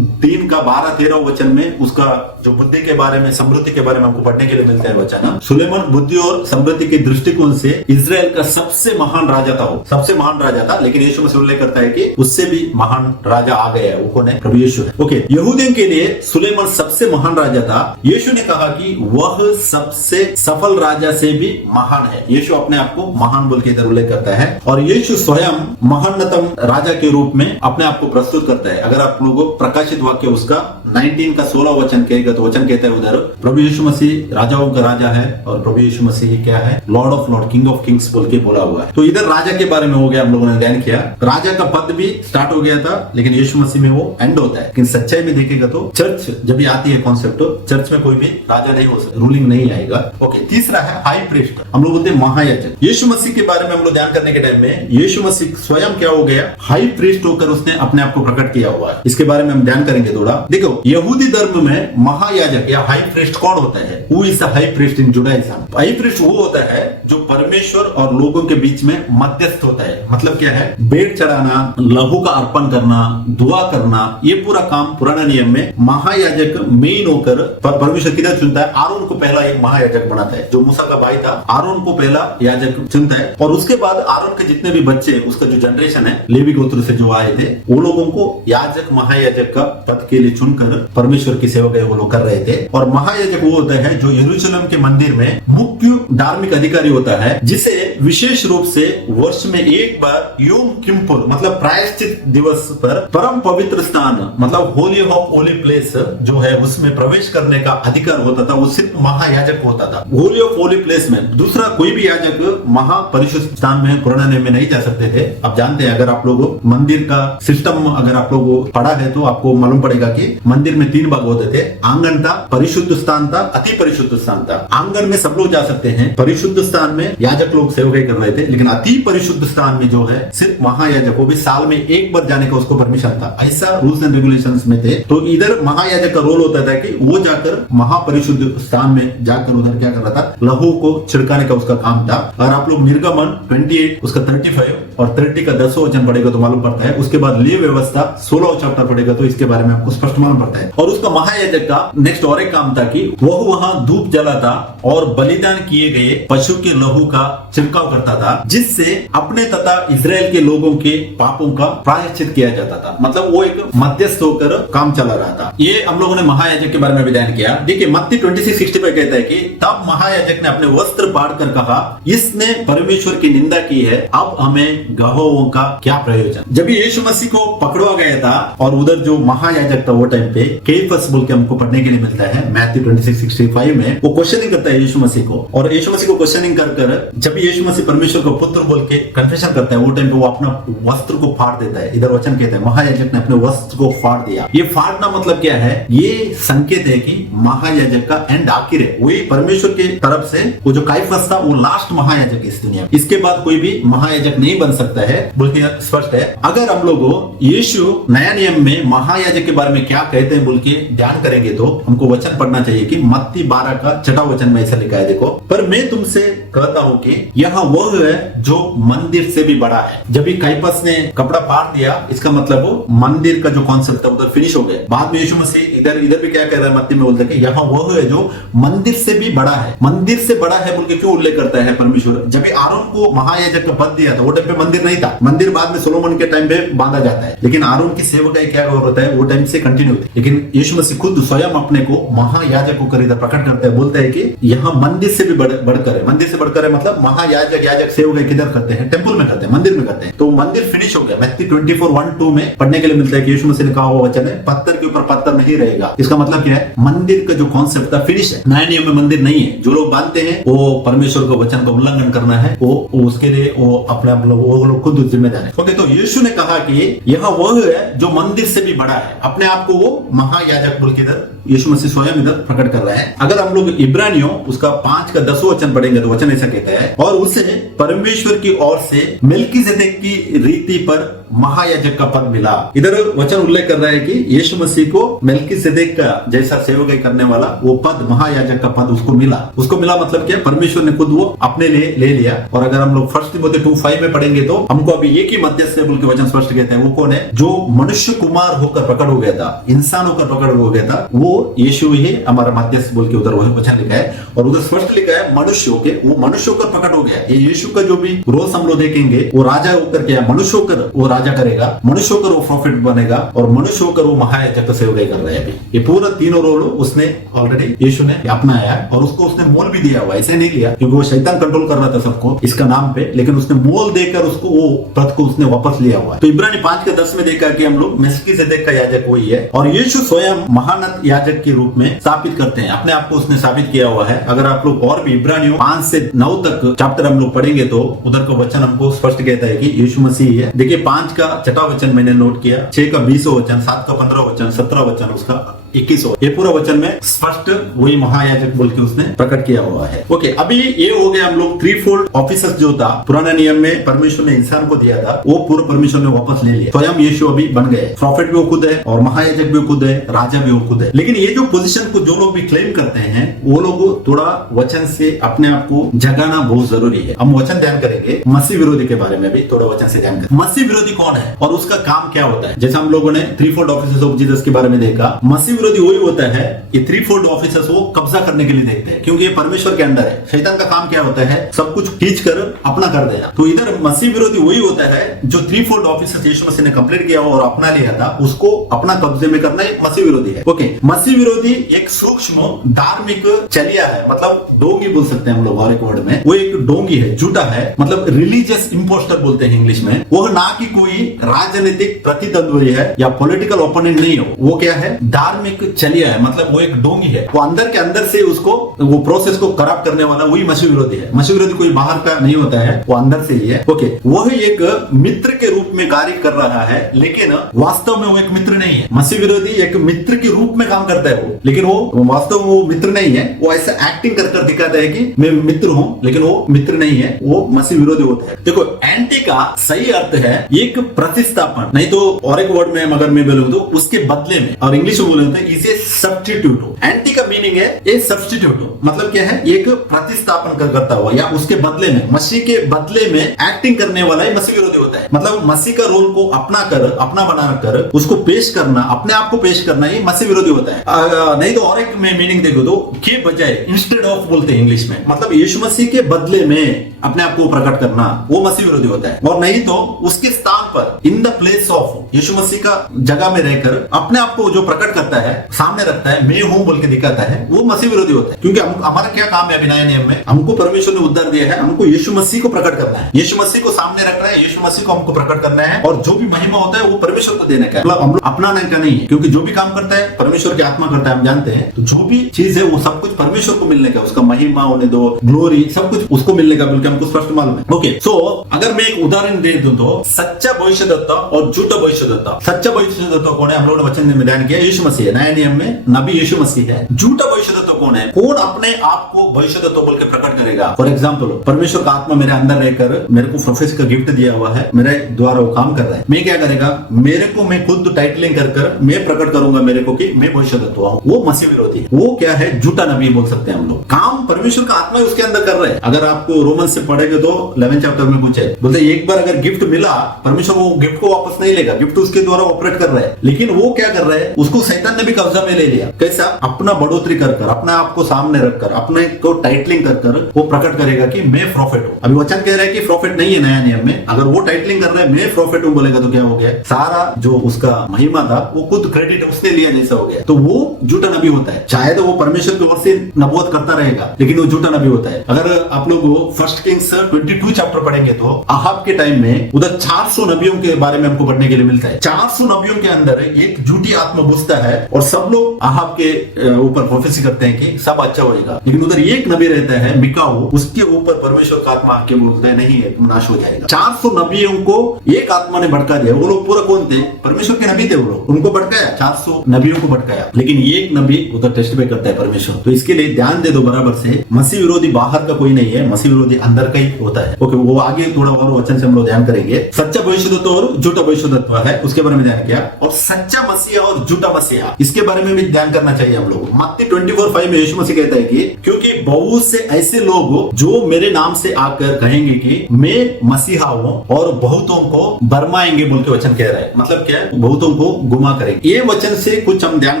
3:12-13 वचन में उसका जो बुद्धि के बारे में, समृद्धि के बारे में हमको पढ़ने के लिए मिलता है वचन। सुलेमान बुद्धि और समृद्धि के दृष्टिकोण से इजराइल का सबसे महान राजा था, वो सबसे महान राजा था। लेकिन यीशु मसीह उल्लेख करता है कि उससे भी महान राजा आ गया है, वो कौन है? प्रभु यीशु है। ओके, यहूदियों के लिए सुलेमान सबसे महान राजा था। यीशु ने कहा कि वह सबसे सफल राजा से भी महान है। यीशु अपने आप को महान बोल के इधर उल्लेख करता है और यीशु स्वयं महानतम राजा के रूप में अपने आप को प्रस्तुत करता है। अगर आप लोगों प्रकाशित वाक्य उसका 19:16 वचन कहेगा तो वचन कहता है उधर, प्रभु यीशु मसीह राजाओं का राजा है और प्रभु यीशु मसीह क्या है? Lord of Lord, king of Kings बोल के बोला हुआ है। तो इधर राजा के बारे में हो गया, हम लोगों ने ध्यान किया। राजा का पद भी स्टार्ट हो गया था, लेकिन यीशु मसीह में वो एंड होता है। लेकिन सच्चाई में देखेगा तो चर्च जब भी आती है कॉन्सेप्ट, चर्च में कोई भी राजा नहीं हो सकता, रूलिंग नहीं आएगा। ओके, तीसरा है हाई प्रीस्ट, हम लोग बोलते हैं महायाजक। यीशु मसीह के बारे में हम लोग ध्यान करने के टाइम में यीशु मसीह स्वयं क्या हो गया? हाई प्रीस्ट होकर उसने अपने आप को प्रकट किया हुआ है। इसके बारे में हम ध्यान करेंगे थोड़ा। देखो, यहूदी धर्म में महायाजक या हाई प्रीस्ट कौन होता है? Who is the high priest in Judaism? High priest वो होता है जो परमेश्वर और लोगों के बीच में मध्यस्थ होता है। मतलब क्या है? भेंट चढ़ाना, लहू का अर्पण करना, दुआ करना, ये पूरा काम पुराना नियम में महायाजक मेन होकर परमेश्वर किधर चुनता है? आरोन को पहला एक महायाजक बनाता है। जो मूसा का भाई था, आरोन को पहला याजक चुनता है और उसके बाद आरोन के जितने भी बच्चे, उसका जो जनरेशन है लेवी गोत्र से जो आए थे, वो लोगों को याजक महायाजक का पद के लिए चुनकर परमेश्वर की सेवा वो लोग कर रहे थे। और महायाजक वो होता है जो यरूशलेम के मंदिर में मुख्य धार्मिक अधिकारी होता है, जिसे विशेष रूप से वर्ष में एक बार योम किपुर मतलब प्रायश्चित दिवस पर परम पवित्र स्थान मतलब होली ऑफ होली प्लेस जो है उसमें प्रवेश करने का अधिकार होता था। वो सिर्फ महायाजक होता था। होली ऑफ होली प्लेस में दूसरा कोई भी याजक महापरिशुद्ध स्थान में पुराने नियम में नहीं जा सकते थे। आप जानते हैं, अगर आप लोग मंदिर का सिस्टम अगर आप लोग पढ़ा है तो आपको मालूम पड़ेगा कि मंदिर में 3 भाग होते थे। आंगन था, परिशुद्ध स्थान था, अति परिशुद्ध स्थान था। आंगन में सब लोग जा सकते हैं, परिशुद्ध स्थान में याजक लोग सेवकाई कर रहे थे, लेकिन अति परिशुद्ध स्थान में जो है सिर्फ महायाजक, वो भी साल में एक बार जाने का उसको परमिशन था। ऐसा रूल्स एंड रेगुलेशंस में थे। तो इधर महायाजक का रोल होता था कि वो जाकर महापरिशुद्ध स्थान में जाकर उधर क्या कर रहा था? लहू को छिड़काने का उसका काम था। और आप लोग निर्गमन 28 उसका 35 और 30 का 10 वचन पढ़ेगा तो मालूम पड़ता है। उसके बाद लेवी व्यवस्था 16 चैप्टर पढ़ेगा तो इसके बारे में आपको स्पष्ट मालूम पड़ता है। और उसका महायाजक का नेक्स्ट और एक काम था कि वह वहां धूप जलाता और बलिदान किए गए पशु के लहू का छिड़काव करता था, जिससे अपने तथा इजराइल के लोगों के पापों का प्रायश्चित किया जाता था। मतलब वो एक मध्यस्थ होकर काम चला रहा था। ये हम लोगों ने महायाजक के बारे में विधान किया। देखिए, मत्ती 26:65 कहता है कि तब महायाजक ने अपने वस्त्र फाड़कर कहा, इसने परमेश्वर की निंदा की है, अब हमें गवाहों का क्या प्रयोजन। जब यीशु मसीह को पकड़वा गया था और उधर जो महायाजक था वो टाइम पे केफस बोल के हमको पढ़ने के लिए मिलता है मैथ्यू 26:65 में, वो क्वेश्चनिंग करता है यीशु मसीह को। और यीशु मसीह को क्वेश्चनिंग कर जब यीशु मसीह परमेश्वर को पुत्र बोल के कन्फेशन करता है, वो टाइम पे वो अपना वस्त्र को फाड़ देता है। इधर वचन कहता है महायाजक ने अपने वस्त्र को फाड़ दिया। ये फाड़ना मतलब क्या है? ये संकेत है कि महायाजक का एंड आखिर है। वही परमेश्वर की तरफ से वो जो काइफस था वो लास्ट महायाजक इस दुनिया में। इसके बाद कोई भी महायाजक नहीं बन सकता है बोल के स्पष्ट है। अगर हम लोग यीशु नया नियम में महायाजक के बारे में क्या कहते हैं बोल के ध्यान करेंगे तो हमको वचन पढ़ना चाहिए कि मत्ती 12 का 6 वचन में ऐसा लिखा है, देखो, पर मैं तुमसे कहता हूं कि यहाँ वह है जो मंदिर से भी बड़ा है। जब काइफस ने कपड़ा फाड़ दिया, इसका मतलब वो मंदिर का जो कॉन्सेप्ट था उधर फिनिश हो गया। बाद में यीशु मसीह इधर भी क्या कह रहा है? मत्ती में बोलता है कि यहाँ वह है जो मंदिर से भी बड़ा है। मंदिर से बड़ा है बोल के क्यों उल्लेख करता है परमेश्वर? जब आरोन को महायाजक का पद दिया था वो टाइम पे मंदिर नहीं था। मंदिर बाद में सोलोमन के टाइम पे बांधा जाता है, लेकिन आरोन की सेवकाई क्या होता है वो टाइम से कंटिन्यू होती है। लेकिन यीशु मसीह खुद स्वयं अपने को महायाजक होकर इधर प्रकट करता है, बोलता है कि यहाँ मंदिर से भी बढ़कर है। मंदिर से बढ़कर है मतलब महायाजक याजक सेवकाई किधर करते हैं? टेंपल में करते हैं, मंदिर में करते हैं। तो मंदिर फिनिश हो गया। मैथ्यू 24:1-2 में पढ़ने के लिए मिलता है कि यीशु मसीह ने कहा हुआ वचन है, पत्थर के ऊपर पत्थर नहीं रहेगा। इसका मतलब क्या है? मंदिर का जो कॉन्सेप्ट था फिनिश है। नया नियम में मंदिर नहीं है। जो लोग बांधते हैं वो परमेश्वर को वचन का उल्लंघन करना है, वो उसके लिए वो अपने आप लोग खुद जिम्मेदार है। ओके, तो यीशु ने कहा कि यहाँ वह है जो मंदिर से भी बड़ा है। अपने आप को वो महायाजक बोल के इधर यीशु मसीह स्वयं इधर प्रकट कर रहा है। अगर हम लोग इब्रानियों उसका 5 का 10 वचन पढ़ेंगे तो वचन ऐसा कहता है, और उसे परमेश्वर की ओर से मेल्कीसेदेक की रीति पर महायाजक का पद मिला। इधर वचन उल्लेख कर रहा है कि यीशु मसीह को मेल्कीसेदेक का जैसा सेवकाई करने वाला वो पद, महायाजक का पद उसको मिला। उसको मिला मतलब क्या, परमेश्वर ने खुद वो अपने लिए ले लिया। और अगर हम लोग 1 तीमुथी 2:5 में पढ़ेंगे तो हमको अभी एक ही मध्यस्थ बोल के वचन स्पष्ट कहते हैं। वो कौन है? जो मनुष्य कुमार होकर प्रकट हो गया था, इंसान होकर प्रकट हो गया था, वो यीशु ही हमारा मध्यस्थ बोल के उधर वही वचन लिखा है। और उधर स्पष्ट लिखा है मनुष्य होके, वो मनुष्य होकर प्रकट हो गया। ये यीशु का जो भी रोल हम लोग देखेंगे, वो राजा होकर क्या, मनुष्य होकर वो राजा करेगा, मनुष्य होकर वो प्रॉफिट बनेगा, और मनुष्य होकर वो महायाजक का सेवकाई कर रहा है। अभी ये पूरा तीनों रोल उसने ऑलरेडी यीशु ने अपनाया है। और उसको उसने मोल भी दिया हुआ, ऐसे नहीं लिया क्योंकि वो शैतान कंट्रोल कर रहा था सबको इसका नाम पे, लेकिन उसने मोल देकर उसको वो पद को उसने वापस लिया हुआ है। तो इब्रानी 5:10 में देखा कि हम लोग मेल्कीसेदेक का याजक वही है, और यीशु स्वयं महानत याजक के रूप में स्थापित करते हैं, अपने आप को उसने साबित किया हुआ है। अगर आप लोग और भी इब्रानियों 5 से 9 तक चैप्टर हम लोग पढ़ेंगे तो उधर का वचन हमको स्पष्ट कहता है कि यीशु मसीह है। देखिए 5 का 6वां वचन मैंने नोट किया, 6 का 20वां वचन, 7 का 15वां वचन, 17वां वचन, उसका 21वां, ये पूरा वचन में स्पष्ट वही महायाजक बोल के उसने प्रकट किया हुआ है। ओके, अभी ये हो गया हम लोग 3-fold ऑफिसर्स जो था पुराने नियम में परमेश्वर ने इंसान को दिया था, वो पूरा परमेश्वर ने वापस ले लिया। स्वयं यीशु अभी बन गए, प्रॉफिट भी वो खुद है, और महायाजक भी खुद है, राजा भी वो खुद है। लेकिन ये जो पोजीशन को जो लोग भी क्लेम करते हैं, वो लोग थोड़ा वचन से अपने आप को जगाना बहुत जरूरी है। हम वचन ध्यान करेंगे मसीह विरोधी के बारे में भी, थोड़ा वचन से ध्यान करें। मसीह विरोधी कौन है और उसका काम क्या होता है? जैसे हम लोगों ने 3-fold ऑफिसर्स ऑफ जीसस के बारे में देखा, मसीह विरोधी वही होता है, ये 3-fold ऑफिसर्स वो कब्जा करने के लिए देखते हैं, क्योंकि ये परमेश्वर के अंडर है। शैतान का काम क्या होता है? सब कुछ खींच कर अपना कर देना। तो इधर मसीह विरोधी वही होता है जो 3-fold ऑफिसर्स यीशु मसीह ने कंप्लीट किया और अपना लिया था, उसको अपना कब्जे में करना एक मसीह विरोधी है। ओके, मसीह विरोधी एक सूक्ष्म धार्मिक चलिया है, मतलब डोंगी बोल सकते हैं हम लोग और एक वर्ड में। वो एक डोंगी है, झूठा है, मतलब रिलीजियस इंपोस्टर बोलते हैं इंग्लिश में। वो ना कि कोई राजनीतिक प्रतिद्वंदी है या पॉलिटिकल ओपोनेंट नहीं हो, वो क्या है? धार्मिक चलिया है, मतलब वो एक डोंगी है। वो अंदर के अंदर से उसको वो प्रोसेस को खराब करने वाला वही मसीह विरोधी है। मसीह विरोधी कोई बाहर का नहीं होता है, वो अंदर से ही है। ओके, वो एक मित्र के रूप में कार्य कर रहा है, लेकिन वास्तव में वो एक मित्र नहीं है। मसीह विरोधी एक मित्र के रूप में काम करता है वो, लेकिन वो वास्तव में वो मित्र नहीं है। वो ऐसा एक्टिंग कर दिखाता है कि मैं मित्र हूं, लेकिन वो मित्र नहीं है, वो मसीह विरोधी होता है। देखो, एंटी का सही अर्थ है एक प्रतिस्थापन, नहीं तो और एक वर्ड में अगर मैं बोलूं तो उसके बदले में, और इंग्लिश में बोले तो इसे सब्स्टिट्यूट हो। एंटी का मीनिंग है ये सब्स्टिट्यूट हो, मतलब क्या है? एक प्रतिस्थापन करता हुआ या उसके बदले में, मसीह के बदले में एक्टिंग करने वाला ही मसीह विरोधी होता है। मतलब मसीह का रोल को अपना बनाकर उसको पेश करना, अपने आप को पेश करना, ही मसीह विरोधी होता है। नहीं तो और एक में मीनिंग देखो तो के बजाय, इंस्टेड ऑफ बोलते हैं इंग्लिश में, मतलब यीशु मसीह के बदले में अपने आप को प्रकट करना, वो मसीह विरोधी होता है। और नहीं तो उसके स्थान पर, इन द प्लेस ऑफ, यीशु मसीह का जगह में रहकर अपने आप को जो प्रकट करता है, सामने रखता है, मैं हूं बोल के दिखाता है, वो मसीह विरोधी होता है। क्योंकि हमारा क्या काम है? नए नियम में हमको परमेश्वर ने उद्धार दिया है, हमको यीशु मसीह को प्रकट करना है, यीशु मसीह को सामने रखना है, यीशु मसीह को हमको प्रकट करना है, और जो भी महिमा होता है वो परमेश्वर को देने का है, मतलब हम लोग अपनाने का नहीं है। क्योंकि जो भी काम करता है परमेश्वर की आत्मा करता है, हम जानते हैं। तो जो भी चीज है वो सब कुछ परमेश्वर को मिलने का, उसका महिमा होने दो, ग्लोरी, सब कुछ उसको मिलने का, बल्कि हमको स्पष्ट मालूम है। ओके, सो अगर मैं एक उदाहरण दे दूं तो सच्चा भविष्यद्वक्ता और झूठा भविष्यद्वक्ता। सच्चा भविष्यद्वक्ता कौन है? हम लोगों ने वचन में ध्यान किया, यीशु मसीह है। नए नियम में नबी यीशु मसीह है। झूठा भविष्यद्वक्ता कौन है? कौन अपने आप को भविष्यद्वक्ता बोल के प्रकट करेगा? फॉर एग्जाम्पल, परमेश्वर का आत्मा मेरे अंदर रहकर मेरे को प्रोफेसी का गिफ्ट दिया हुआ है, मेरे द्वारा वो काम कर रहा है। मैं क्या करेगा? मेरे को मैं खुद टाइटलिंग कर मैं प्रकट करूंगा मेरे को कि मैं भविष्यद्वक्ता हूं, वो मसीह विरोधी है। वो क्या है? झूठा नबी बोल सकते हैं हम लोग। काम परमेश्वर का आत्मा उसके अंदर कर रहे हैं। अगर आपको रोमन से पढ़ेंगे तो 11 चैप्टर में कुछ है, बोलते एक बार अगर गिफ्ट मिला, परमेश्वर वो गिफ्ट को वापस नहीं लेगा, गिफ्ट उसके द्वारा ऑपरेट कर रहा है। लेकिन वो क्या कर रहा है? उसको शैतान ने भी कब्जा में ले लिया। कैसा? अपना बढ़ोतरी कर अपने आप को सामने रखकर, अपने को टाइटलिंग कर वो प्रकट करेगा कि मैं प्रॉफिट हूं। अभी वचन कह रहा है कि प्रॉफिट नहीं है नया नियम में। अगर वो टाइटलिंग कर रहा है मैं प्रॉफिट हूं बोलेगा तो क्या हो गया? सारा जो उसका महिमा था वो खुद क्रेडिट उसने लिया जैसा हो गया। तो वो झूठा नबी होता है। शायद वो परमेश्वर की ओर से नबूवत करता रहेगा, लेकिन वो झूठा नबी होता है। अगर आप लोग 1 किंग्स 22 चैप्टर पढ़ेंगे तो अहाब के टाइम में उधर 400 नबियों के बारे में हमको पढ़ने के लिए मिलता है। 400 नबियों के अंदर एक झूठी आत्मा घुसता है और सब लोग अहाब के ऊपर प्रोफेसी करते हैं कि सब अच्छा होएगा। लेकिन उधर एक नबी रहता है मिकाओ, उसके ऊपर परमेश्वर का आत्मा आके बोलता है नहीं है, तुम नाश हो जाएगा। 400 नबियों को एक आत्मा ने भटका दिया। वो लोग पूरा कौन थे? परमेश्वर के नबी थे। वो लोग उनको भटकाया, 400 नबियों को भटकाया, लेकिन एक नबी उधर टेस्टिफाई करता है परमेश्वर। तो इसके लिए ध्यान दे दो बराबर से, मसीह विरोधी बाहर का कोई नहीं है, मसीह विरोधी अंदर का ही होता है। ओके, वो आगे थोड़ा और वचन से हम लोग ध्यान करेंगे। सच्चा भविष्यद्वत्व और झूठा भविष्यद्वत्व है, उसके बारे में ध्यान किया, और सच्चा मसीहा और झूठा मसीहा, इसके बारे में भी ध्यान करना चाहिए हम लोग। मत्ती 24:5 में यीशु मसीह कहता है कि क्योंकि बहुत से ऐसे लोग जो मेरे नाम से आकर कहेंगे कि मैं मसीहा हूं और बहुतों को बरमाएंगे बोल के वचन कह रहा है। मतलब क्या है? बहुतों को गुमा करेंगे। ये वचन से कुछ हम ध्यान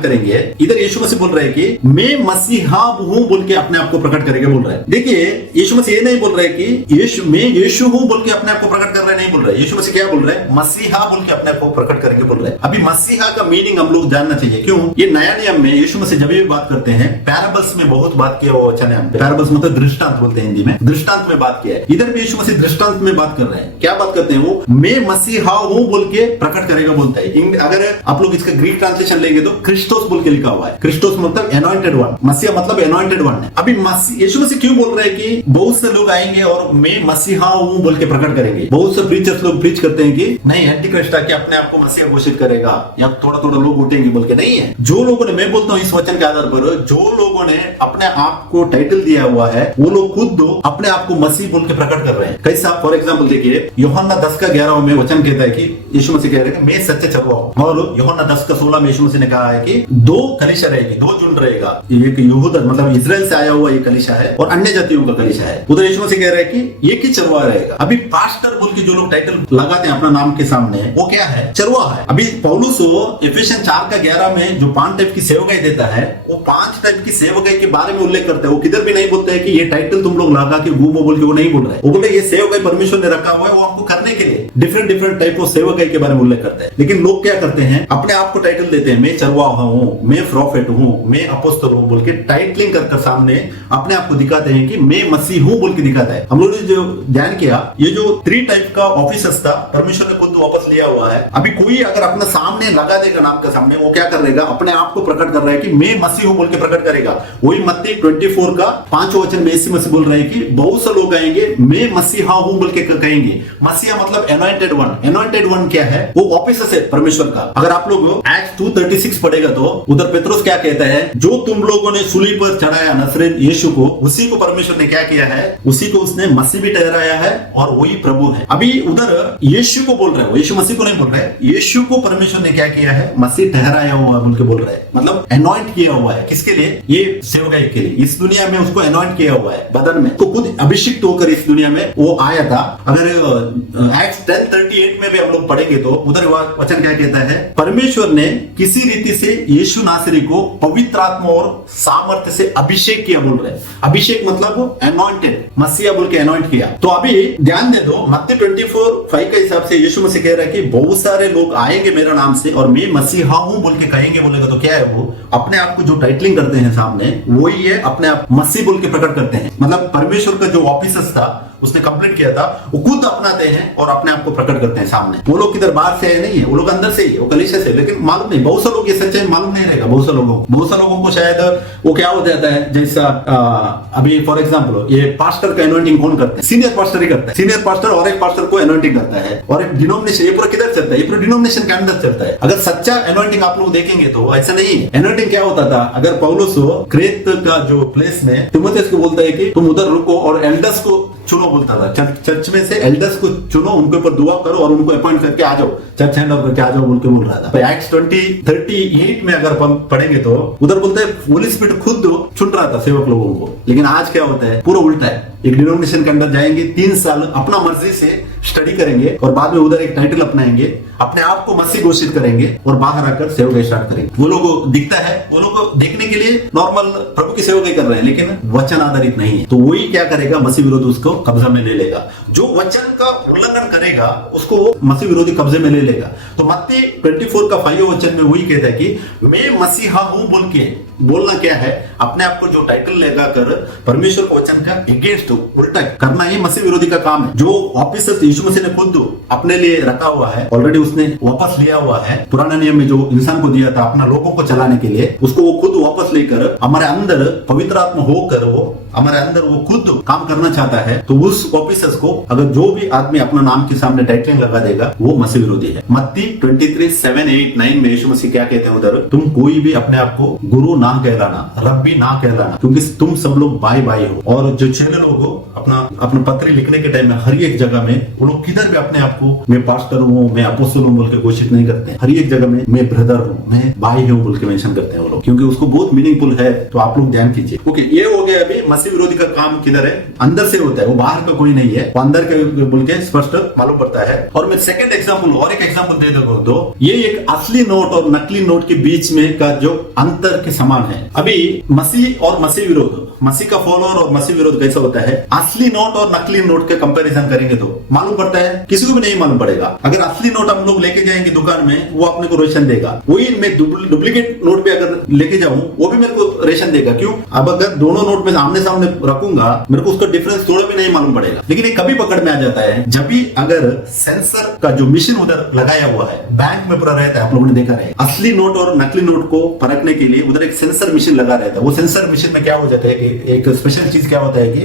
करेंगे। इधर यीशु मसीह बोल रहा है कि मैं मसीहा हूं बोल के अपने आप को प्रकट करेंगे बोल रहा है। देखिए, यीशु मसीह ये नहीं बोल रहा है कि मैं यीशु हूं बोल के अपने आप को प्रकट कर रहा है, नहीं बोल रहा है। यीशु मसीह क्या बोल रहा है? मसीहा बोल के अपने आप को प्रकट करेंगे बोल रहा है। अभी मसीहा का मीनिंग हम लोग जानना चाहिए। क्यों? ये नया नियम में यीशु मसीह जब भी बात करते हैं, पैराबल्स में बहुत बात किया वो वचन है। पैराबल्स मतलब दृष्टांत बोलते हैं हिंदी में, दृष्टांत में बात किया है। इधर भी यीशु मसीह दृष्टांत में बात कर रहे हैं। क्या बात करते हैं वो? मैं मसीहा हूं बोल के प्रकट करेगा बोलता है। अगर आप लोग इसका ग्रीक ट्रांसलेशन लेंगे तो क्रिस्टोस बोल के लिखा हुआ है। क्रिस्टोस मतलब एनॉइंटेड वन, मसीहा मतलब एनॉइंटेड वन है। अभी यीशु मसीह क्यों बोल रहे हैं कि बहुत से लोग आएंगे और मैं मसीहा हूं बोल के प्रकट करेंगे? बहुत से प्रीचर्स लोग प्रीच करते हैं कि नहीं, एंटी क्राइस्ट आके अपने आप को मसीहा घोषित करेगा या थोड़ा थोड़ा लोग उठेंगे बोल के। नहीं है। जो लोगों ने, मैं बोलता हूं इस वचन के आधार पर, जो लोगों ने अपने आप को टाइटल दिया हुआ है वो लोग खुद अपने आप को मसीह बोल के प्रकट कर रहे हैं। कैसा? फॉर एग्जाम्पल देखिए, यूहन्ना 10:11 में वचन कहता है कि यीशु मसीह कह रहे हैं कि मैं सच्चे चरवाहा हूं। और यूहन्ना 10:16 में यीशु मसीह ने कहा है कि 2 कलीसिया रहेगी, 2 झुंड रहेगा। एक यहूदा मतलब इजराइल से आया हुआ ये कलीसिया है और अन्य जातियों का कलीसिया है। उधर यीशु मसीह कह रहे हैं कि एक ही चरवाहा रहेगा। अभी पास्टर बोल के जो लोग टाइटल लगाते हैं अपना नाम के सामने, वो क्या है? चरवाहा है। अभी पौलुस एफेसियन 4:11 में जो 5 टाइप की सेवकाई देता है, वो 5 टाइप की सेवकाई के बारे में उल्लेख करता है। वो किधर भी नहीं बोलता है कि ये टाइटल तुम लोग लगा के घूमो बोल के, वो नहीं बोल रहा है। वो बोले ये सेवकाई परमेश्वर ने रखा हुआ है, वो आपको करने के लिए डिफरेंट टाइप ऑफ सेवकाई के बारे में उल्लेख करता है। लेकिन लोग क्या करते हैं? अपने आप को टाइटल देते हैं, मैं चरवाहा हूं, मैं प्रॉफिट हूं, मैं अपोस्तल हूं बोल के टाइटलिंग कर सामने अपने आप को दिखाते हैं कि मैं मसीह हूं बोल के दिखाता है। हम लोगों ने जो ध्यान किया, ये जो 3 टाइप का ऑफिसर्स था परमेश्वर ने खुद वापस लिया हुआ है। अभी कोई अगर अपना सामने लगा देगा नाम के सामने, वो क्या करेगा? अपने आप को प्रकट कर रहा है कि मैं मसीह हूं बोल के प्रकट करेगा। वही मत्ती 24:5 वचन में यीशु मसीह बोल रहे हैं कि बहुत से लोग आएंगे, मैं मसीहा हूं बोल के कहेंगे। मसीहा मतलब एनॉइंटेड वन। एनॉइंटेड वन क्या है? वो ऑफिसर्स है परमेश्वर का। अगर आप लोग एक्ट 2:36 पढ़ेगा तो उधर पेत्रुस क्या कहता है? जो तुम लोगों ने सूली पर चढ़ाया नसरेन यीशु को, उसी को परमेश्वर ने क्या किया है? उसी को उसने मसीह भी ठहराया है और वही प्रभु है। अभी उधर यीशु को बोल रहा है, यीशु मसीह को नहीं बोल रहा है। यीशु को परमेश्वर ने क्या किया है? मसीह ठहराया हुआ बोल के बोल रहा है। मतलब एनॉइंट किया हुआ है। किसके लिए? ये सेवकाई के लिए। इस दुनिया में उसको एनॉइंट किया हुआ है बदन में, तो खुद अभिषिक्त होकर इस दुनिया में वो आया था। अगर एक्ट्स 10:38 में भी हम लोग पढ़ेंगे तो उधर वचन क्या कहता है? परमेश्वर ने किसी रीति से यीशु नासरी को पवित्र आत्मा और सामर्थ्य से अभिषेक किया बोल रहे हैं। अभिषेक मतलब एनॉइंटेड, मसीहा बोल के एनॉइंट किया। तो अभी ध्यान दे दो, मत्ती 24:5 के हिसाब से यीशु मसीह कह रहा है कि बहुत सारे लोग आएंगे मेरा नाम से और मैं मसीहा हूं बोल के कहेंगे। बोलेगा तो क्या है? वो अपने आप को जो टाइटलिंग करते हैं सामने, वही है अपने आप मसीह बोल के प्रकट करते हैं। मतलब परमेश्वर का जो ऑफिसर्स था उसने कंप्लीट किया था, वो खुद अपनाते हैं और अपने आप को प्रकट करते हैं सामने। वो लोग किधर बाहर से नहीं है, वो लोग अंदर से ही, वो कलीसिया से। लेकिन मालूम नहीं, बहुत से लोग ये सच्चाई मालूम नहीं रहेगा। बहुत से लोगों को शायद वो क्या हो जाता है, जैसा अभी फॉर एग्जांपल ये पास्टर का एनॉइंटिंग कौन करता है? सीनियर पास्टर ही करता है। सीनियर पास्टर और एक पास्टर को एनॉइंटिंग करता है और एक डिनोमिनेशन, ये पूरा किधर चलता है? ये पूरा डिनोमिनेशन के अंदर चलता है। अगर सच्चा एनॉइंटिंग आप लोग देखेंगे तो ऐसा नहीं है। एनॉइंटिंग क्या होता था? अगर पौलुस क्रेत का जो प्लेस में तिमोथेयुस को बोलता है कि तुम उधर रुको और एल्डर्स को चुनो बोलता था। चर्च में से एल्डर्स को चुनो, उनके ऊपर दुआ करो और उनको अपॉइंट करके आ जाओ, चर्च हैंड ओवर करके आ जाओ बोल के बोल रहा था। एक्ट्स 20:38 में अगर हम पढ़ेंगे तो उधर बोलते हैं होली स्पिरिट खुद चुन रहा था सेवक लोगों को। लेकिन आज क्या होता है? पूरा उल्टा है। एक डिनोमिनेशन के अंदर जाएंगे, 3 साल अपना मर्जी से स्टडी करेंगे और बाद में उधर एक टाइटल अपनाएंगे, अपने आप को मसीह घोषित करेंगे और बाहर आकर सेवकाई स्टार्ट करेंगे। वो लोगों को दिखता है, वो लोग को देखने के लिए नॉर्मल प्रभु की सेवकाई कर रहे हैं, लेकिन वचन आधारित नहीं है। तो वही क्या करेगा? मसीह विरोधी उसको कब्जा में ले लेगा। जो वचन का उल्लंघन करेगा उसको वो मसीह विरोधी कब्जे में ले लेगा। तो मत्ती 24:5 वचन में वही कहता है कि मैं मसीहा हूं बोल के बोलना क्या है? अपने आप को जो टाइटल लगाकर परमेश्वर के वचन का अगेंस्ट उल्टा करना ही मसीह विरोधी का काम है। जो ऑफिसर्स यीशु मसीह ने खुद अपने लिए रखा हुआ है, ऑलरेडी उसने वापस लिया हुआ है। पुराने नियम में जो इंसान को दिया था अपना लोगों को चलाने के लिए, उसको वो खुद वापस लेकर हमारे अंदर पवित्र आत्मा होकर वो हमारे अंदर वो खुद काम करना चाहता है, तो उस ऑफिसर्स को अगर जो भी आदमी अपना नाम के सामने टाइटलिंग लगा देगा वो मसीह विरोधी है। मत्ती 23:7-8-9 में यीशु मसीह क्या कहते हैं उधर, तुम कोई भी अपने आप को गुरु ना कहलाना, रब्बी ना कहलाना, क्योंकि तुम सब लोग भाई भाई हो। और जो चेले लोग हो अपना पत्री लिखने के टाइम में हर एक जगह में वो लोग किधर भी अपने आप को मैं पास्टर हूँ, मैं अपोस्तल हूँ बोल के घोषित नहीं करते। हर एक जगह में मैं ब्रदर हूँ, मैं भाई हूँ बोल के मेंशन करते हैं वो लोग, क्योंकि उसको बहुत मीनिंगफुल है। तो आप लोग ध्यान कीजिए। ओके, ये हो गया। अभी मसीह विरोधी का काम किधर है, अंदर से होता है, वो बाहर का कोई नहीं है, वो अंदर के बोल के स्पष्ट मालूम पड़ता है। और मैं सेकंड एग्जांपल और एक एग्जांपल दे दो, ये एक असली नोट और नकली नोट के बीच में का जो अंतर के समान है। अभी मसीह और मसीह विरोध, मसीह का फॉलोअर और मसीह विरोध कैसा होता है, असली नोट और नकली नोट के कंपैरिजन करेंगे तो मालूम पड़ता है, किसी को भी नहीं मालूम पड़ेगा। अगर असली नोट हम लोग लेके जाएंगे दुकान में, वो अपने को रेशन देगा। वही मैं डुप्लीकेट नोट भी अगर लेके जाऊं, वो भी मेरे को रेशन देगा। क्यों? अब अगर दोनों नोट में आमने सामने रखूंगा, मेरे को उसका डिफरेंस थोड़ा भी नहीं मालूम पड़ेगा। लेकिन ये कभी पकड़ में आ जाता है जब भी अगर सेंसर का जो मशीन उधर लगाया हुआ है, बैंक में पूरा रहता है, आप लोगों ने देखा है, असली नोट और नकली नोट को परखने के लिए उधर एक सेंसर मशीन लगा रहता है। वो सेंसर मशीन में क्या हो जाता है कि एक स्पेशल चीज क्या होता है कि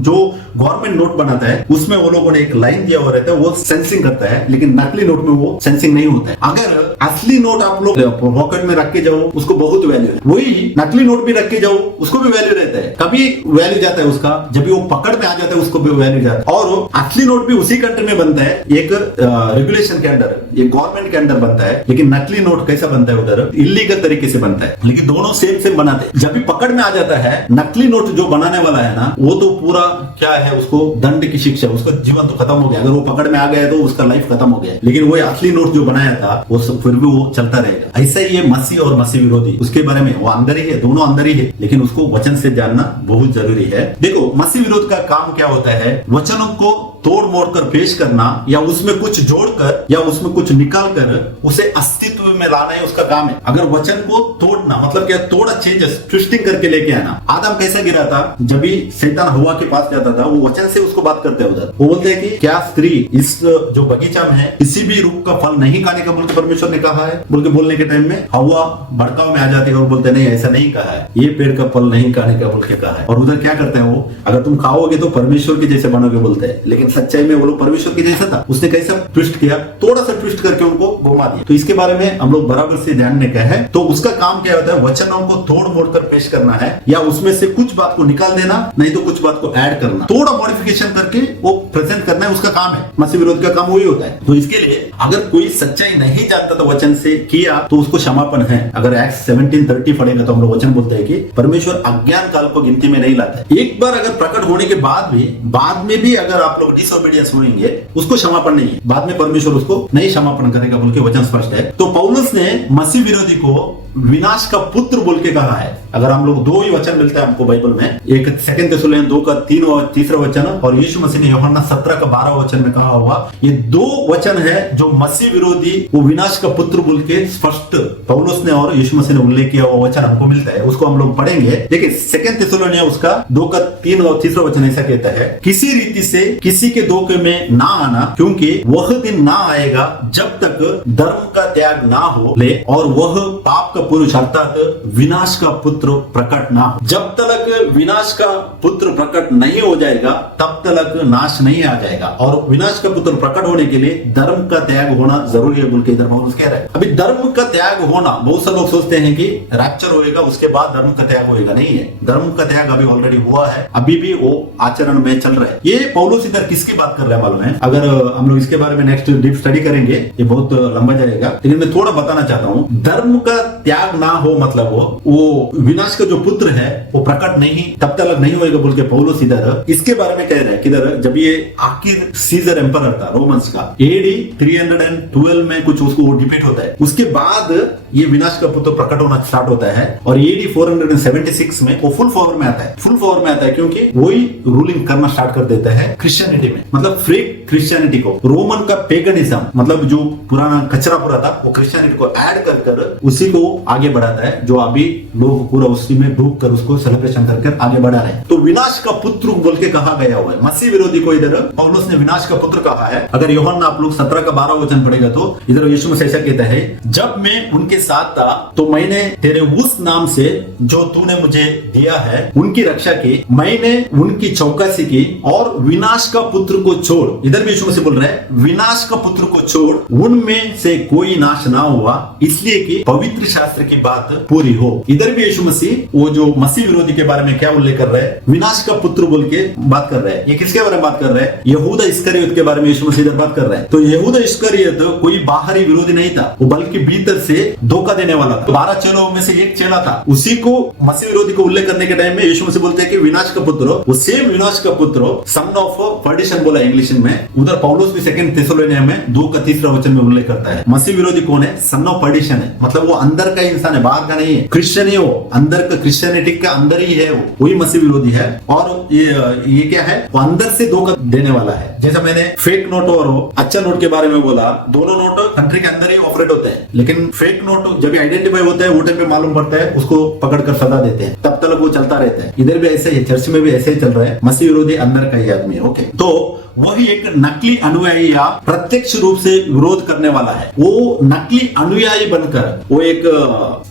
जो गवर्नमेंट नोट बनाता है उसमें वो लोगों ने एक लाइन दिया हुआ रहता है, वो सेंसिंग करता है। लेकिन नकली नोट में वो सेंसिंग नहीं होता है। अगर असली नोट आप लोग पॉकेट में रख के जाओ, उसको बहुत वैल्यू है। वही नकली नोट भी रख के जाओ, उसको भी वैल्यू रहता है। कभी वैल्यू जाता है उसका, जब भी वो पकड़ में आ जाता है उसको भी वैल्यू जाता है। और असली नोट भी उसी कंट्री में बनता है, एक रेगुलेशन के अंडर, एक गवर्नमेंट के अंडर बनता है। लेकिन नकली नोट कैसा बनता है उधर, इलीगल तरीके से बनता है। लेकिन दोनों सेम बनाते हैं। जब भी पकड़ में आ जाता है, नकली नोट जो बनाने वाला है ना, वो तो पूरा क्या है, उसको दंड की शिक्षा, उसका जीवन तो खत्म हो गया। अगर वो पकड़ में आ गया तो उसका लाइफ खत्म हो गया। लेकिन वो असली नोट जो बनाया था वो फिर भी वो चलता रहेगा। ऐसा ही है मसीह और मसीह विरोधी, उसके बारे में वो अंदर ही है, दोनों अंदर ही है, लेकिन उसको वचन से जानना बहुत जरूरी है। देखो, मसीह विरोध का काम क्या होता है, वचनों को तोड़ मोड़ कर पेश करना, या उसमें कुछ जोड़कर या उसमें कुछ निकाल कर उसे अस्तित्व में लाना है उसका काम है। अगर वचन को तोड़ना मतलब क्या, थोड़ा चेंजेस ट्विस्टिंग करके लेके आना। आदम कैसा गिरा था, जब भी शैतान हवा के पास जाता था, वो वचन से उसको बात करते उधर। वो बोलते हैं कि क्या स्त्री इस जो बगीचा में है किसी भी रूप का फल नहीं खाने का बोल के परमेश्वर ने कहा है बोल के बोलने के टाइम में हवा भड़काव में आ जाती है और बोलते नहीं, ऐसा नहीं कहा है, ये पेड़ का फल नहीं खाने का बोल के कहा है। और उधर क्या करते हैं वो, अगर तुम खाओगे तो परमेश्वर के जैसे बनोगे बोलते हैं। लेकिन सच्चाई में वो लोग परमेश्वर के जैसा था। उसने कैसा ट्विस्ट किया, थोड़ा सा ट्विस्ट करके उनको घुमा दिया। तो इसके बारे में हम लोग बराबर से ध्यान में क्या है, तो उसका काम क्या होता है, वचनों को तोड़ मोड़ कर पेश करना है, या उसमें से कुछ बात को निकाल देना, नहीं तो कुछ बात को ऐड करना, थोड़ा मॉडिफिकेशन करके वो प्रेजेंट करना है, उसका काम है। मसीह विरोध का काम वही होता है। तो इसके लिए अगर कोई सच्चाई नहीं जानता तो वचन से किया तो उसको क्षमापन है। अगर एक्ट 17:30 पढ़ेगा तो हम लोग वचन बोलते हैं कि परमेश्वर अज्ञान काल को गिनती में नहीं लाता है। एक बार अगर प्रकट होने के बाद में भी अगर आप लोग डिसोबीडियंस होंगे, उसको क्षमापन नहीं है, बाद में परमेश्वर उसको नहीं क्षमापन करेगा बोल के वचन स्पष्ट है। तो पौलुस ने मसीह विरोधी को विनाश का पुत्र बोल के कहा है। अगर हम लोग दो ही वचन मिलता है हमको बाइबल में, एक 2 थिस्सलुनीसियों 2 का 3 वचन और यीशु मसीह ने यूहन्ना 17 का 12 वचन में कहा हुआ, ये दो वचन है जो मसीह विरोधी वो विनाश का पुत्र बोल के स्पष्ट पौलुस ने और यीशु मसीह ने उल्लेख किया हुआ वचन हमको मिलता है। उसको हम लोग पढ़ेंगे। देखिए 2 थिस्सलुनीसियों उसका 2 का 3 और 3 वचन ऐसा कहता है, किसी रीति से किसी के धोखे में ना आना, क्योंकि वह दिन ना आएगा जब तक धर्म का त्याग ना हो ले और वह पाप का पुरुष अर्थात विनाश का पुत्र प्रकट ना हो। जब तक विनाश का पुत्र प्रकट नहीं हो जाएगा तब तक नाश नहीं आ जाएगा। और विनाश का पुत्र प्रकट होने के लिए धर्म का त्याग होना जरूरी है बोल के इधर पौलुस कह रहा है। अभी धर्म का त्याग होना, बहुत से लोग सोचते हैं कि रैप्चर होएगा उसके बाद धर्म का त्याग होएगा, नहीं है। धर्म का त्याग अभी ऑलरेडी हुआ है, अभी भी वो आचरण में चल रहा है। ये पौलुस इधर किसकी बात कर रहा है मालूम है? अगर हम लोग इसके बारे में नेक्स्ट डीप स्टडी करेंगे, ये बहुत लंबा जाएगा, लेकिन मैं थोड़ा बताना चाहता हूँ। धर्म का त्याग ना हो मतलब वो विनाश का जो पुत्र है वो प्रकट नहीं तब तक नहीं होएगा बोल के पौलुस इधर इसके बारे में कह रहा है। किधर, जब ये आखिर सीजर एम्परर था रोमन्स का, AD 312 में कुछ उसको डिफीट होता है, उसके बाद ये विनाश का पुत्र प्रकट होना स्टार्ट होता है। और AD 476 में वो फुल पावर में आता है। फुल पावर में आता है क्योंकि वही रूलिंग करना स्टार्ट कर देता है क्रिश्चियनिटी में, मतलब फ्री क्रिश्चियनिटी को। रोमन का पेगनिज्म मतलब जो पुराना कचरा पूरा था वो क्रिश्चियनिटी को ऐड कर उसी को आगे बढ़ाता है, जो अभी लोग पूरा उसी में डूब कर उसको सेलिब्रेशन करके आगे बढ़ा रहे हैं। तो विनाश का पुत्र बोल के कहा गया हुआ है। मसीह विरोधी को इधर पौलुस ने विनाश का पुत्र कहा है। अगर यूहन्ना आप लोग 17 का 12 वचन पढ़ेगा तो इधर यीशु मसीह ऐसा कहता है, जब मैं उनके साथ था तो मैंने तेरे उस नाम से जो तूने मुझे दिया है उनकी रक्षा की, मैंने उनकी चौकसी की और विनाश का पुत्र को छोड़, इधर भी यीशु मसीह बोल रहा है विनाश का पुत्र को छोड़, उनमें से कोई नाश ना हुआ, इसलिए कि पवित्र शास्त्र की बात पूरी हो। इधर भी यीशु मसीह वो जो मसीह विरोधी के बारे में क्या उल्लेख कर रहा है, विनाश का पुत्र बोल के बात कर रहा है। ये किसके बारे में बात कर रहा है? यहूदा इस्करियोत के बारे में यीशु मसीह इधर बात कर रहा है। तो यहूदा इस्करियोत कोई बाहरी विरोधी नहीं था, वो बल्कि भीतर से धोखा देने वाला था। 12 चेलों में से एक चेला था, उसी को मसीह विरोधी को उल्लेख करने के टाइम में यीशु मसीह बोलते हैं कि विनाश का पुत्र, वो सेम विनाश का पुत्र, सन ऑफ पर्डिशन बोला इंग्लिश में। उधर पौलुस भी 2 थिस्सलुनीकियों में 2 का 3 वचन में उल्लेख करता है। मसीह विरोधी कौन है? सन ऑफ पर्डिशन है, मतलब वो अंदर का इंसान है, बाहर का नहीं है। क्रिश्चियन ही वो अंदर का, क्रिश्चियनिटी का अंदर ही है, वो वही मसीह विरोधी है। और ये क्या है? वो अंदर से धोखा देने वाला है। जैसा मैंने फेक नोट और अच्छा नोट के बारे में बोला, दोनों नोट कंट्री के अंदर ही ऑपरेट होते हैं, लेकिन फेक नोट जब आइडेंटिफाई होता है वो टाइम पे मालूम पड़ता है, उसको पकड़कर सजा देते हैं, तब तक वो चलता रहता है। इधर भी ऐसे ही, चर्च में भी ऐसे ही चल रहा है। मसीह विरोधी अंदर का ही आदमी है। ओके, तो वही एक नकली अनुयायी या प्रत्यक्ष रूप से विरोध करने वाला है। वो नकली अनुयायी बनकर वो एक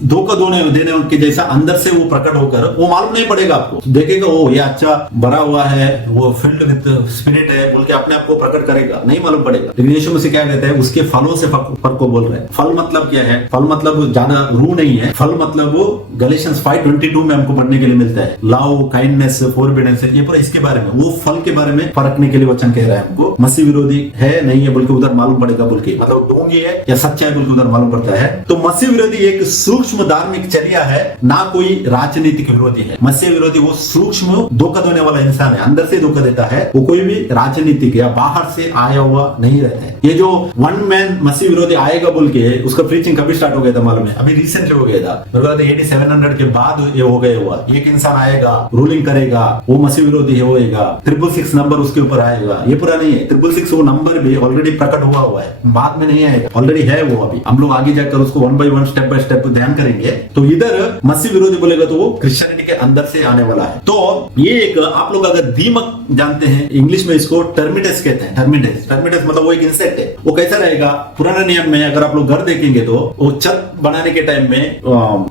धोखा देने के जैसा अंदर से वो प्रकट होकर, वो मालूम नहीं पड़ेगा आपको, देखेगा वो ये अच्छा भरा हुआ है, वो फिल्ड विद स्पिरिट है बोल के अपने आप को प्रकट करेगा, नहीं मालूम पड़ेगा। लेकिन यीशु मसीह क्या कहता है? उसके फलों से फर्क को बोल रहे हैं। फल मतलब क्या है? फल मतलब ज्यादा रू नहीं है। फल मतलब वो गैलेशियंस 5:22 में हमको पढ़ने के लिए मिलता है, लव, काइंडनेस, फॉरबिडेंस, ये पूरा इसके बारे में, वो फल के बारे में परखने के लिए वचन कह रहा है हमको। मसीह विरोधी है नहीं है बोल के उधर मालूम पड़ेगा, बोल के मतलब ढोंगी है या सच्चा है बोल के उधर मालूम पड़ता है। तो मसीह विरोधी एक सूक्ष्म धार्मिक चर्या है, ना कोई राजनीतिक विरोधी है। मसीह विरोधी वो सूक्ष्म धोखा देने वाला इंसान है, अंदर से धोखा देता है। वो कोई भी राजनीतिक या बाहर से आया हुआ नहीं रहता है। ये जो वन मैन मसीह विरोधी आएगा बोल के उसका प्रीचिंग कभी स्टार्ट हो गया था मालूम है? अभी रिसेंटली हो गया था, मेरे को 8700 के बाद ये हो गया हुआ। एक इंसान आएगा, रूलिंग करेगा, वो मसीह विरोधी होएगा, 666 नंबर उसके ऊपर आएगा। ये पूरा नहीं है, 666 वो नंबर भी ऑलरेडी प्रकट हुआ है, बाद में नहीं आएगा, ऑलरेडी है वो। अभी हम लोग आगे जाकर उसको 1 by 1 स्टेप बाय स्टेप ध्यान करेंगे। तो इधर मसीह विरोधी बोलेगा तो वो क्रिश्चियनिटी के अंदर से आने वाला है। तो ये एक, आप लोग अगर दीमक जानते हैं, इंग्लिश में इसको टर्मिटस कहते हैं। टर्मिटस मतलब वो एक इंसेक्ट है। वो कैसा रहेगा? पुराने नियम में अगर आप लोग घर देखेंगे तो वो छत बनाने के टाइम में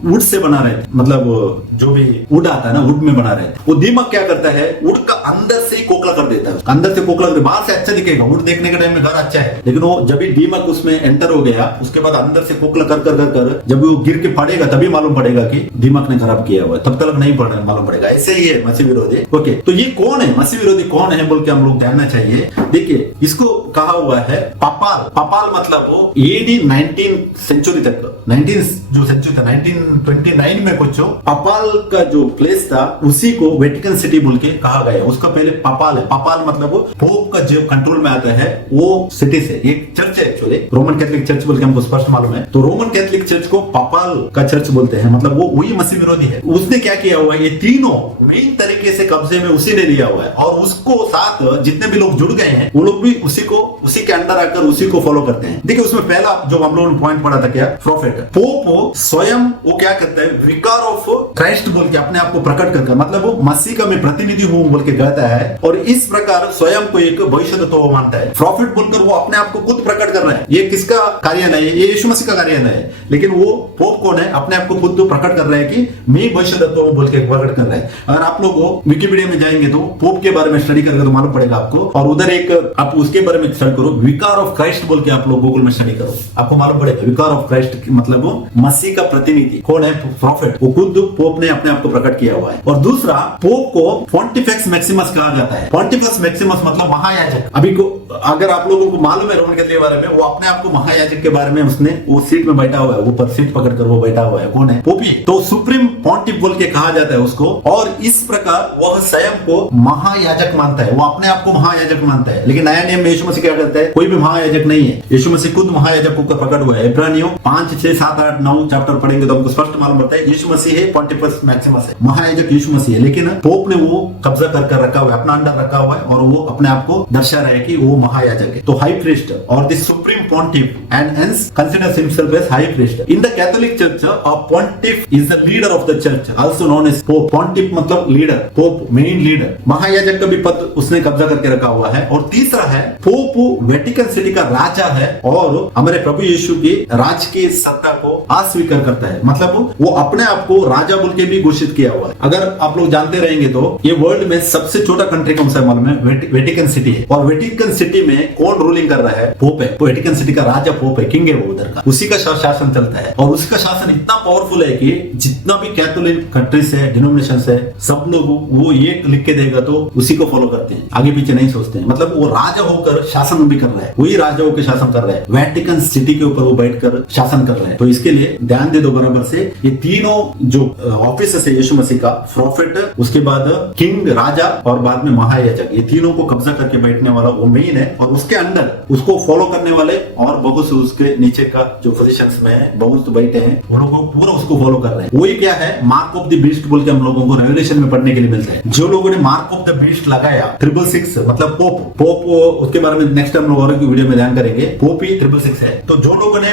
वुड से बना रहे थे, मतलब जो भी वुड आता है ना, वुड में बना रहे थे। वो दीमक क्या करता है? वुड का अंदर से खोखला कर देता है, अंदर से खोखला कर, बाहर से अच्छा दिखेगा, वुड देखने के टाइम में घर अच्छा है, लेकिन वो जब भी दीमक उसमें एंटर हो गया उसके बाद अंदर से खोखला कर कर कर कर जब वो गिर के पड़ेगा तभी मालूम पड़ेगा कि दीमक ने खराब किया हुआ है, तब तक नहीं मालूम पड़ेगा। ऐसे ही है मसीह विरोधी। ओके, तो ये कौन है? मसीह विरोधी कौन है बोल के हम लोग जानना चाहिए। देखिए, इसको कहा हुआ है पापाल। पापाल मतलब वो AD 19th सेंचुरी तक, 19 जो सेंचुरी था 1929 में कुछ पापाल का जो प्लेस था उसी को वेटिकन सिटी बोल के कहा गया। उसका पहले पापाल है। पापाल मतलब वो पोप का जो कंट्रोल में आता है वो सिटी से। एक चर्च है एक्चुअली, रोमन कैथोलिक चर्च बोल के हमको स्पष्ट मालूम है। तो रोमन कैथोलिक चर्च को पापाल का चर्च बोलते हैं, मतलब वो वही मसीह विरोधी है। उसने क्या किया हुआ है? ये तीनों मेन तरीके से कब्जे में उसी ने लिया हुआ है, और उसको साथ जितने भी लोग जुड़ गए हैं वो लोग भी उसी के अंडर आकर उसी को फॉलो करते हैं। देखिए, उसमें पहला जो हम लोगों ने पॉइंट पढ़ा था क्या? प्रॉफिट। पोप स्वयं वो क्या करता है? विकार ऑफ क्राइस्ट बोल के अपने आप को प्रकट करता है, मतलब वो मसीह का मैं प्रतिनिधि हूं बोल के कहता है, और इस प्रकार स्वयं को एक भविष्यद्वक्ता मानता है। प्रॉफिट बोलकर वो अपने आप को खुद प्रकट कर रहा है। ये किसका कार्य नहीं है? ये यीशु मसीह का कार्य नहीं है, लेकिन वो पोप कौन है? अपने आप को खुद तो प्रकट कर रहा है कि मैं भविष्यद्वक्ता हूं बोल के प्रकट कर रहा है। अगर आप लोग विकिपीडिया में जाएंगे तो पोप के बारे में स्टडी करके तो मालूम पड़ेगा आपको, और उधर एक आप उसके बारे में स्टडी करो, विकार ऑफ क्राइस्ट बोल के आप लोग गूगल में स्टडी करो, आपको मालूम पड़ेगा विकार ऑफ क्राइस्ट मतलब वो मसीह का प्रतिनिधि कौन है? प्रॉफिट। वो खुद पोप ने अपने आप को प्रकट किया हुआ है। और दूसरा, पोप को पॉन्टिफेक्स मैक्सिमस कहा जाता है। पॉन्टिफेक्स मैक्सिमस मतलब महायाजक। अभी को अगर आप लोगों को मालूम है रोमन कैथोलिक के बारे में, वो अपने आप को महायाजक के बारे में उसने वो सीट में बैठा हुआ है, ऊपर सीट पकड़कर वो बैठा हुआ है। कौन है? पोपी। तो सुप्रीम पॉन्टिफ बोल के कहा जाता है उसको, और इस प्रकार वह स्वयं को महायाजक मानता है, वो अपने आप को महायाजक मानता है। लेकिन नया नियम में यीशु मसीह क्या करता है? कोई भी महायाजक नहीं है। यीशु मसीह खुद महायाजक होकर प्रकट हुआ है। इब्रानियों 5, 6, 7, 8, 9 चैप्टर पढ़ेंगे तो हमको स्पष्ट मालूम पड़ता है यीशु मसीह है, पॉन्टिफस मैक्सिमस है, महायाजक यीशु मसीह है। लेकिन पोप ने वो कब्जा कर रखा हुआ है, अपना अंडर रखा हुआ है, और वो अपने आप को दर्शा रहा है कि वो महायाजक है। तो हाई प्रीस्ट और the supreme pontiff and hence considers himself as high priest in the Catholic church. A pontiff is the leader of the church, also known as pope. Pontiff मतलब लीडर, पोप मेन लीडर। महायाजक का भी पद उसने कब्जा करके रखा हुआ है। और तीसरा है पोप वेटिकन सिटी का राजा है और हमारे प्रभु यीशु की राज की सत्ता को अस्वीकार करता है, मतलब वो अपने आप को राजा बोल के भी घोषित किया हुआ है। अगर आप लोग जानते रहेंगे तो ये वर्ल्ड में सबसे छोटा कंट्री कौन सा है मालूम है? वेटिकन सिटी है। और वेटिकन सिटी में कौन रूलिंग कर रहा है? पोप है। वेटिकन सिटी का राजा पोप है, किंग है वो उधर का, उसी का शासन चलता है। और उसका शासन इतना पावरफुल है कि जितना भी कैथोलिक कंट्रीज है, डिनोमिनेशंस है, सब लोग वो ये लिख के देगा तो उसी को फॉलो करते हैं, आगे पीछे नहीं सोचते हैं। मतलब वो राजा होकर शासन भी कर रहा है, वही राजा होकर शासन कर रहा है, वेटिकन सिटी के ऊपर वो बैठकर शासन कर रहा है। तो इसके लिए ध्यान दे दो बराबर से, ये तीनों जो ऑफिस है यीशु मसीह का, प्रॉफिट, उसके बाद किंग राजा और बाद में महायाजक, ये तीनों को कब्जा करके बैठने वाला वो मेन है। और उसके अंदर उसको फॉलो करने वाले और बहुत से उसके नीचे का जो पोजीशंस में बहुत बैठे हैं वो लोग पूरा उसको फॉलो कर रहे हैं। वही क्या है? मार्क ऑफ द बीस्ट बोल के हम लोगों को रेवलेशन में पढ़ने के लिए मिलता है। जो लोगों ने मार्क ऑफ द बीस्ट लगाया 666 मतलब पोप उसके बारे में नेक्स्ट हम लोग और की वीडियो में ध्यान करेंगे। पोप ही 666 है। तो जो लोगों ने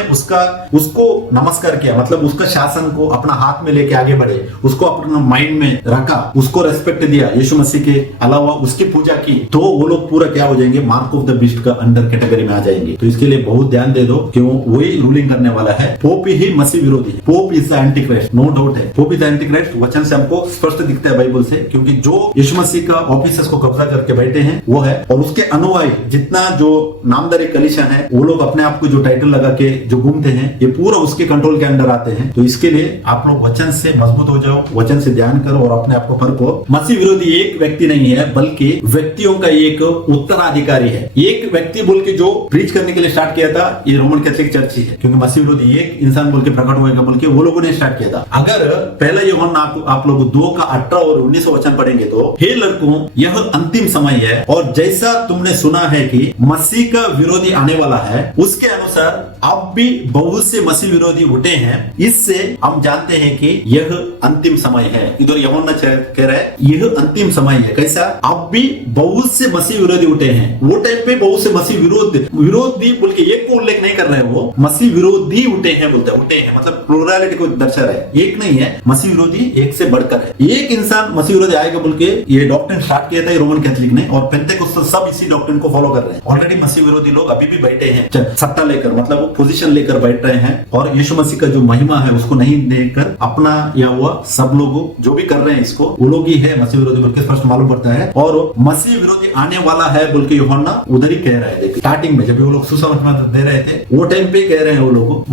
उसको नमस्कार किया, मतलब उसका शासन को अपना हाथ में लेके आगे बढ़े, उसको अपना माइंड में रखा, उसको रेस्पेक्ट दिया, यीशु मसीह के अलावा उसकी पूजा की, तो वो लोग पूरा क्या हो जाएंगे? मार्क ऑफ द बीस्ट का अंडर कैटेगरी में आ जाएंगे। तो इसके लिए बहुत ध्यान दे दो क्यों वही रूलिंग करने वाला है। पोप ही मसीह विरोधी है। Pope is the antichrist, no doubt है। Pope is the antichrist वचन से हमको स्पष्ट दिखता है बाइबल से, क्योंकि जो यीशु मसीह का ऑफिसर्स को कब्जा करके बैठे हैं वो है। और उसके अनुयायी जितना जो नामदारी कलीसिया है वो लोग अपने आप को जो टाइटल लगा के जो घूमते हैं, ये पूरा उसके कंट्रोल के अंदर आते हैं। तो इसके लिए आप लोग वचन से मजबूत हो जाओ, वचन से ध्यान करो और अपने आप को परखो। मसीह विरोधी एक व्यक्ति नहीं है बल्कि व्यक्तियों का एक उत्तराधिकारी है। एक व्यक्ति बोल के जो प्रीच करने के लिए स्टार्ट किया था ये रोमन कैथोलिक चर्च ही है, क्योंकि मसीह विरोधी एक इंसान बोल के प्रकट होगा बोल के वो लोगों ने स्टार्ट किया था। अगर पहला यूहन्ना आप लोग 2:18 और 19 वचन पढ़ेंगे तो, हे लड़कों यह अंतिम समय है और जैसा तुमने सुना है कि मसीह का विरोधी आने वाला है, उसके अनुसार अब भी बहुत से मसीह विरोधी उठे हैं। इससे हम जानते हैं कि यह अंतिम समय है। इधर यूहन्ना कह रहा है यह अंतिम समय है। कैसा? अब भी बहुत से मसीह विरोधी उठे हैं। वो टाइम पे बहुत से मसीह विरोधी बोल के एक को उल्लेख नहीं कर रहे हैं, वो मसीह विरोधी उठे हैं बोलते हैं। उठे हैं मतलब प्लुरलिटी को दर्शा रहा है, एक नहीं है। मसीह विरोधी एक से बढ़कर है। एक इंसान मसीह विरोधी आएगा बोल के ये डॉक्ट्रिन स्टार्ट किया था रोमन कैथोलिक ने, और पेंटेकोस्टल सब इसी डॉक्ट्रिन को फॉलो कर रहे हैं। ऑलरेडी मसीह विरोधी लोग अभी भी बैठे हैं सत्ता लेकर, मतलब वो पोजीशन लेकर बैठ रहे हैं और यीशु मसीह का जो महिमा है उसको नहीं देकर अपना या हुआ सब लोग जो भी कर रहे हैं इसको वो लोग ही है मसीह विरोधी बोल के स्पष्ट मालूम पड़ता है। और मसीह विरोधी आने वाला है बोल के यूहन्ना उधर ही कह रहा है। देखिए स्टार्टिंग में जब वो लोग सुसमाचार दे रहे थे वो टाइम पे कह रहे हैं वो लोग,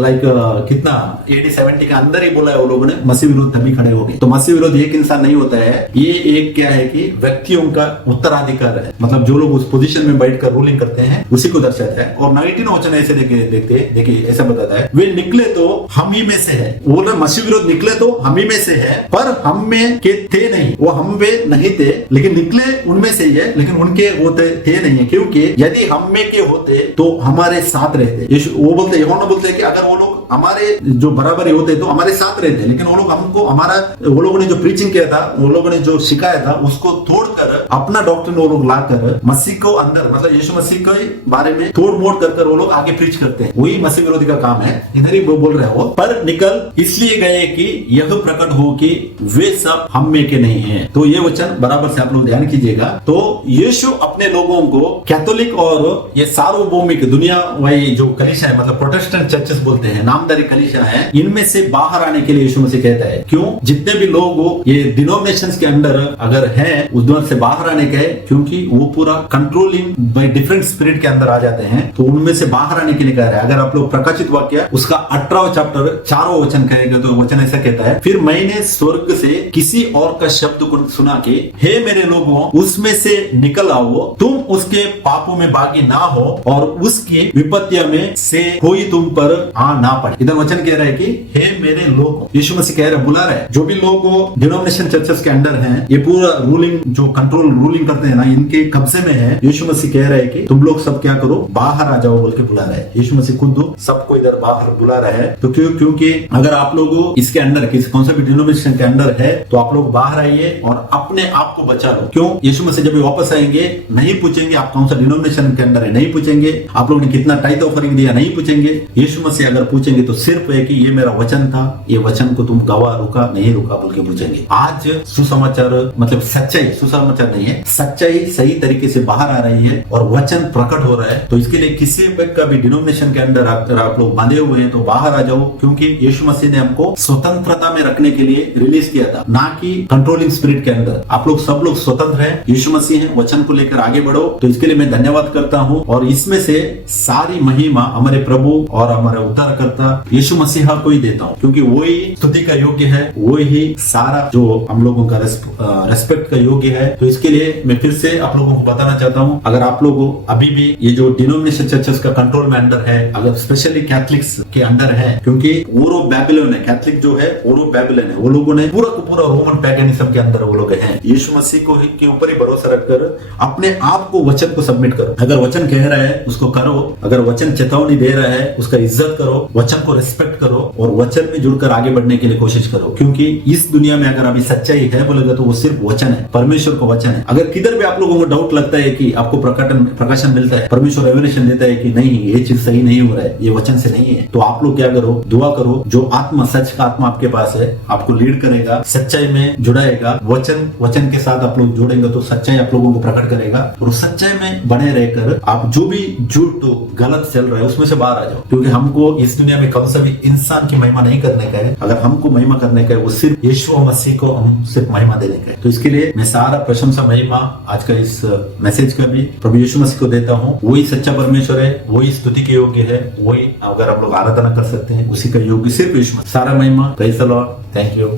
लाइक कितना 80-70 के अंदर ही बोला है वो लोगों ने, मसीह विरोध तभी खड़े हो गए। तो मसीह विरोध एक इंसान नहीं होता है, ये एक क्या है कि व्यक्तियों का उत्तराधिकार है, मतलब जो लोग उस पोजीशन में बैठकर रूलिंग करते हैं उसी को दर्शाता है। और 19 वचन ऐसे देखिए ऐसा बताता है, वे निकले तो हम ही में से है। वो ना मसीह विरोध निकले तो हम ही में से है, पर हम में के थे नहीं, वो हम में नहीं थे, लेकिन निकले उनमें से ही है, लेकिन उनके होते थे नहीं है, क्योंकि यदि हम में के होते तो हमारे साथ रहते। वो बोलते यूहन्ना बोलते हैं कि अगर वो लोग हमारे जो बराबर ही होते तो हमारे साथ रहते, लेकिन वो लोग हमको वो लोगों ने जो प्रीचिंग किया था, वो लोगों ने जो सिखाया था उसको तोड़कर अपना डॉक्ट्रिन वो लोग लाकर मसीह को अंदर, मतलब यीशु मसीह के बारे में तोड़ मोड़ कर वो लोग आगे प्रीच करते हैं। वही मसीह विरोधी का काम है। इधर ही वो बोल रहे हो, पर निकल इसलिए गए कि यह प्रकट हो कि वे सब हम में के नहीं हैं। तो ये वचन बराबर से आप लोग ध्यान कीजिएगा। तो यीशु अपने लोगों को कैथोलिक और ये सार्वभौमिक दुनिया वाली जो कलीसिया है, मतलब प्रोटेस्टेंट चर्चेस बोलते हैं, नामदारी कलीसिया है, इनमें से बाहर आने के लिए यीशु मसीह कहता है। क्यों? जितने भी लोग ये डिनोमिनेशंस के अंदर अगर है उस दौर से बाहर आने के, क्योंकि वो पूरा कंट्रोलिंग बाय डिफरेंट स्पिरिट के अंदर आ जाते हैं, तो उनमें से बाहर आने के लिए कह रहा है। अगर आप लोग प्रकाशित वाक्य उसका 18वां चैप्टर 4वां वचन कहेगा तो वचन ऐसा कहता है, फिर मैंने स्वर्ग से किसी और का शब्द को सुना के, हे मेरे लोगों उसमें से निकल आओ, तुम उसके पापों में भाग भागी ना हो और उसकी विपत्तियों में से कोई तुम पर आ ना पड़े। इधर वचन कह रहा है कि हे मेरे लोग, यीशु मसीह कह रहा है, बुला रहा है जो भी लोग डिनोमिनेशन चर्चेस के अंडर हैं, ये पूरा रूलिंग जो कंट्रोल रूलिंग करते हैं ना, इनके कब्जे में है। यीशु मसीह कह रहा है कि तुम लोग सब क्या करो, बाहर आ जाओ बोल के बुला रहा है। यीशु मसीह खुद सबको इधर बाहर बुला रहा है। तो क्योंकि अगर आप लोग इसके अंदर कौन सा भी डिनोमिनेशन के अंदर है तो आप लोग बाहर आइए और अपने आप को बचा लो। क्यों? यीशु मसीह जब वापस आएंगे नहीं पूछेंगे आप कौन सा डिनोमिनेशन के अंदर है, नहीं पूछेंगे आप लोग ने कितना टाइथ ऑफरिंग दिया, नहीं पूछेंगे। यीशु मसीह अगर पूछेंगे तो सिर्फ है कि ये मेरा वचन था, ये वचन को तुम गवा रुका नहीं रुका बोल के पूछेंगे। आज सुसमाचार मतलब सच्चाई, सुसमाचार नहीं है, सच्चाई सही तरीके से बाहर आ रही है और वचन प्रकट हो रहा है। तो इसके लिए किसी का भी डिनोमिनेशन के अंदर अगर आप लोग बंधे हुए हैं तो बाहर आ जाओ, क्योंकि यीशु मसीह ने हमको स्वतंत्रता में रखने के लिए रिलीज किया था, ना कि कंट्रोलिंग स्पिरिट के अंदर। आप लोग सब लोग स्वतंत्र हैं, यीशु मसीह है, वचन को लेकर आगे बढ़ो। तो इसके लिए मैं धन्यवाद करता हूं और इसमें से सारी महिमा हमारे प्रभु और हमारे उद्धारकर्ता यीशु मसीह को ही देता हूं, क्योंकि वही स्तुति का योग्य है, वही सारा जो हम लोगों का रेस्पेक्ट का योग्य है। तो इसके लिए मैं फिर से आप लोगों को बताना चाहता हूं, अगर आप लोग अभी भी ये जो डिनोमिनेशन चर्चेस का कंट्रोल में अंडर है, अगर स्पेशली कैथलिक्स के अंडर है, क्योंकि ओरो बैबिलोन है, कैथलिक जो है ओरो बैबिलोन है, वो लोगों ने पूरा को पूरा रोमन पैगनिज्म के अंदर वो लोग हैं। यीशु मसीह को के ऊपर ही भरोसा रखकर अपने आप को वचन को सबमिट करो। अगर वचन कह रहा है उसको करो, अगर वचन चेतावनी दे रहा है उसका इज्जत करो, वचन को रिस्पेक्ट करो और वचन में जुड़कर आगे बढ़ने के लिए कोशिश करो। क्योंकि इस दुनिया में अगर अभी सच्चाई है बोलेगा तो वो सिर्फ वचन है, परमेश्वर को वचन है। अगर किधर भी आप लोगों को डाउट लगता है कि आपको प्रकाशन मिलता है, परमेश्वर रेवलेशन देता है कि नहीं ये चीज सही नहीं हो रहा है, ये वचन से नहीं है, तो आप लोग क्या करो, दुआ करो। जो आत्मा, सच का आत्मा आपके पास है, आपको लीड करेगा, सच्चाई में जुड़ाएगा। वचन के साथ आप लोग जुड़ेंगे तो सच्चाई आप लोगों को प्रकट करेगा और सच्चाई में बने रहकर आप जो भी झूठ तो गलत चल रहा है उसमें से बाहर आ जाओ। क्योंकि हमको इस दुनिया में कौन सा भी इंसान की महिमा नहीं करने का है, अगर हमको महिमा करने का है वो सिर्फ यीशु मसीह को हम सिर्फ महिमा देने का है। तो इसके लिए मैं सारा प्रशंसा महिमा आज का इस मैसेज का भी प्रभु यीशु मसीह को देता हूँ। वही सच्चा परमेश्वर है, वही स्तुति के योग्य है, वही अगर हम लोग आराधना कर सकते हैं उसी का योग्य सिर्फ यीशु मसीह। सारा महिमा, praise the Lord, thank you.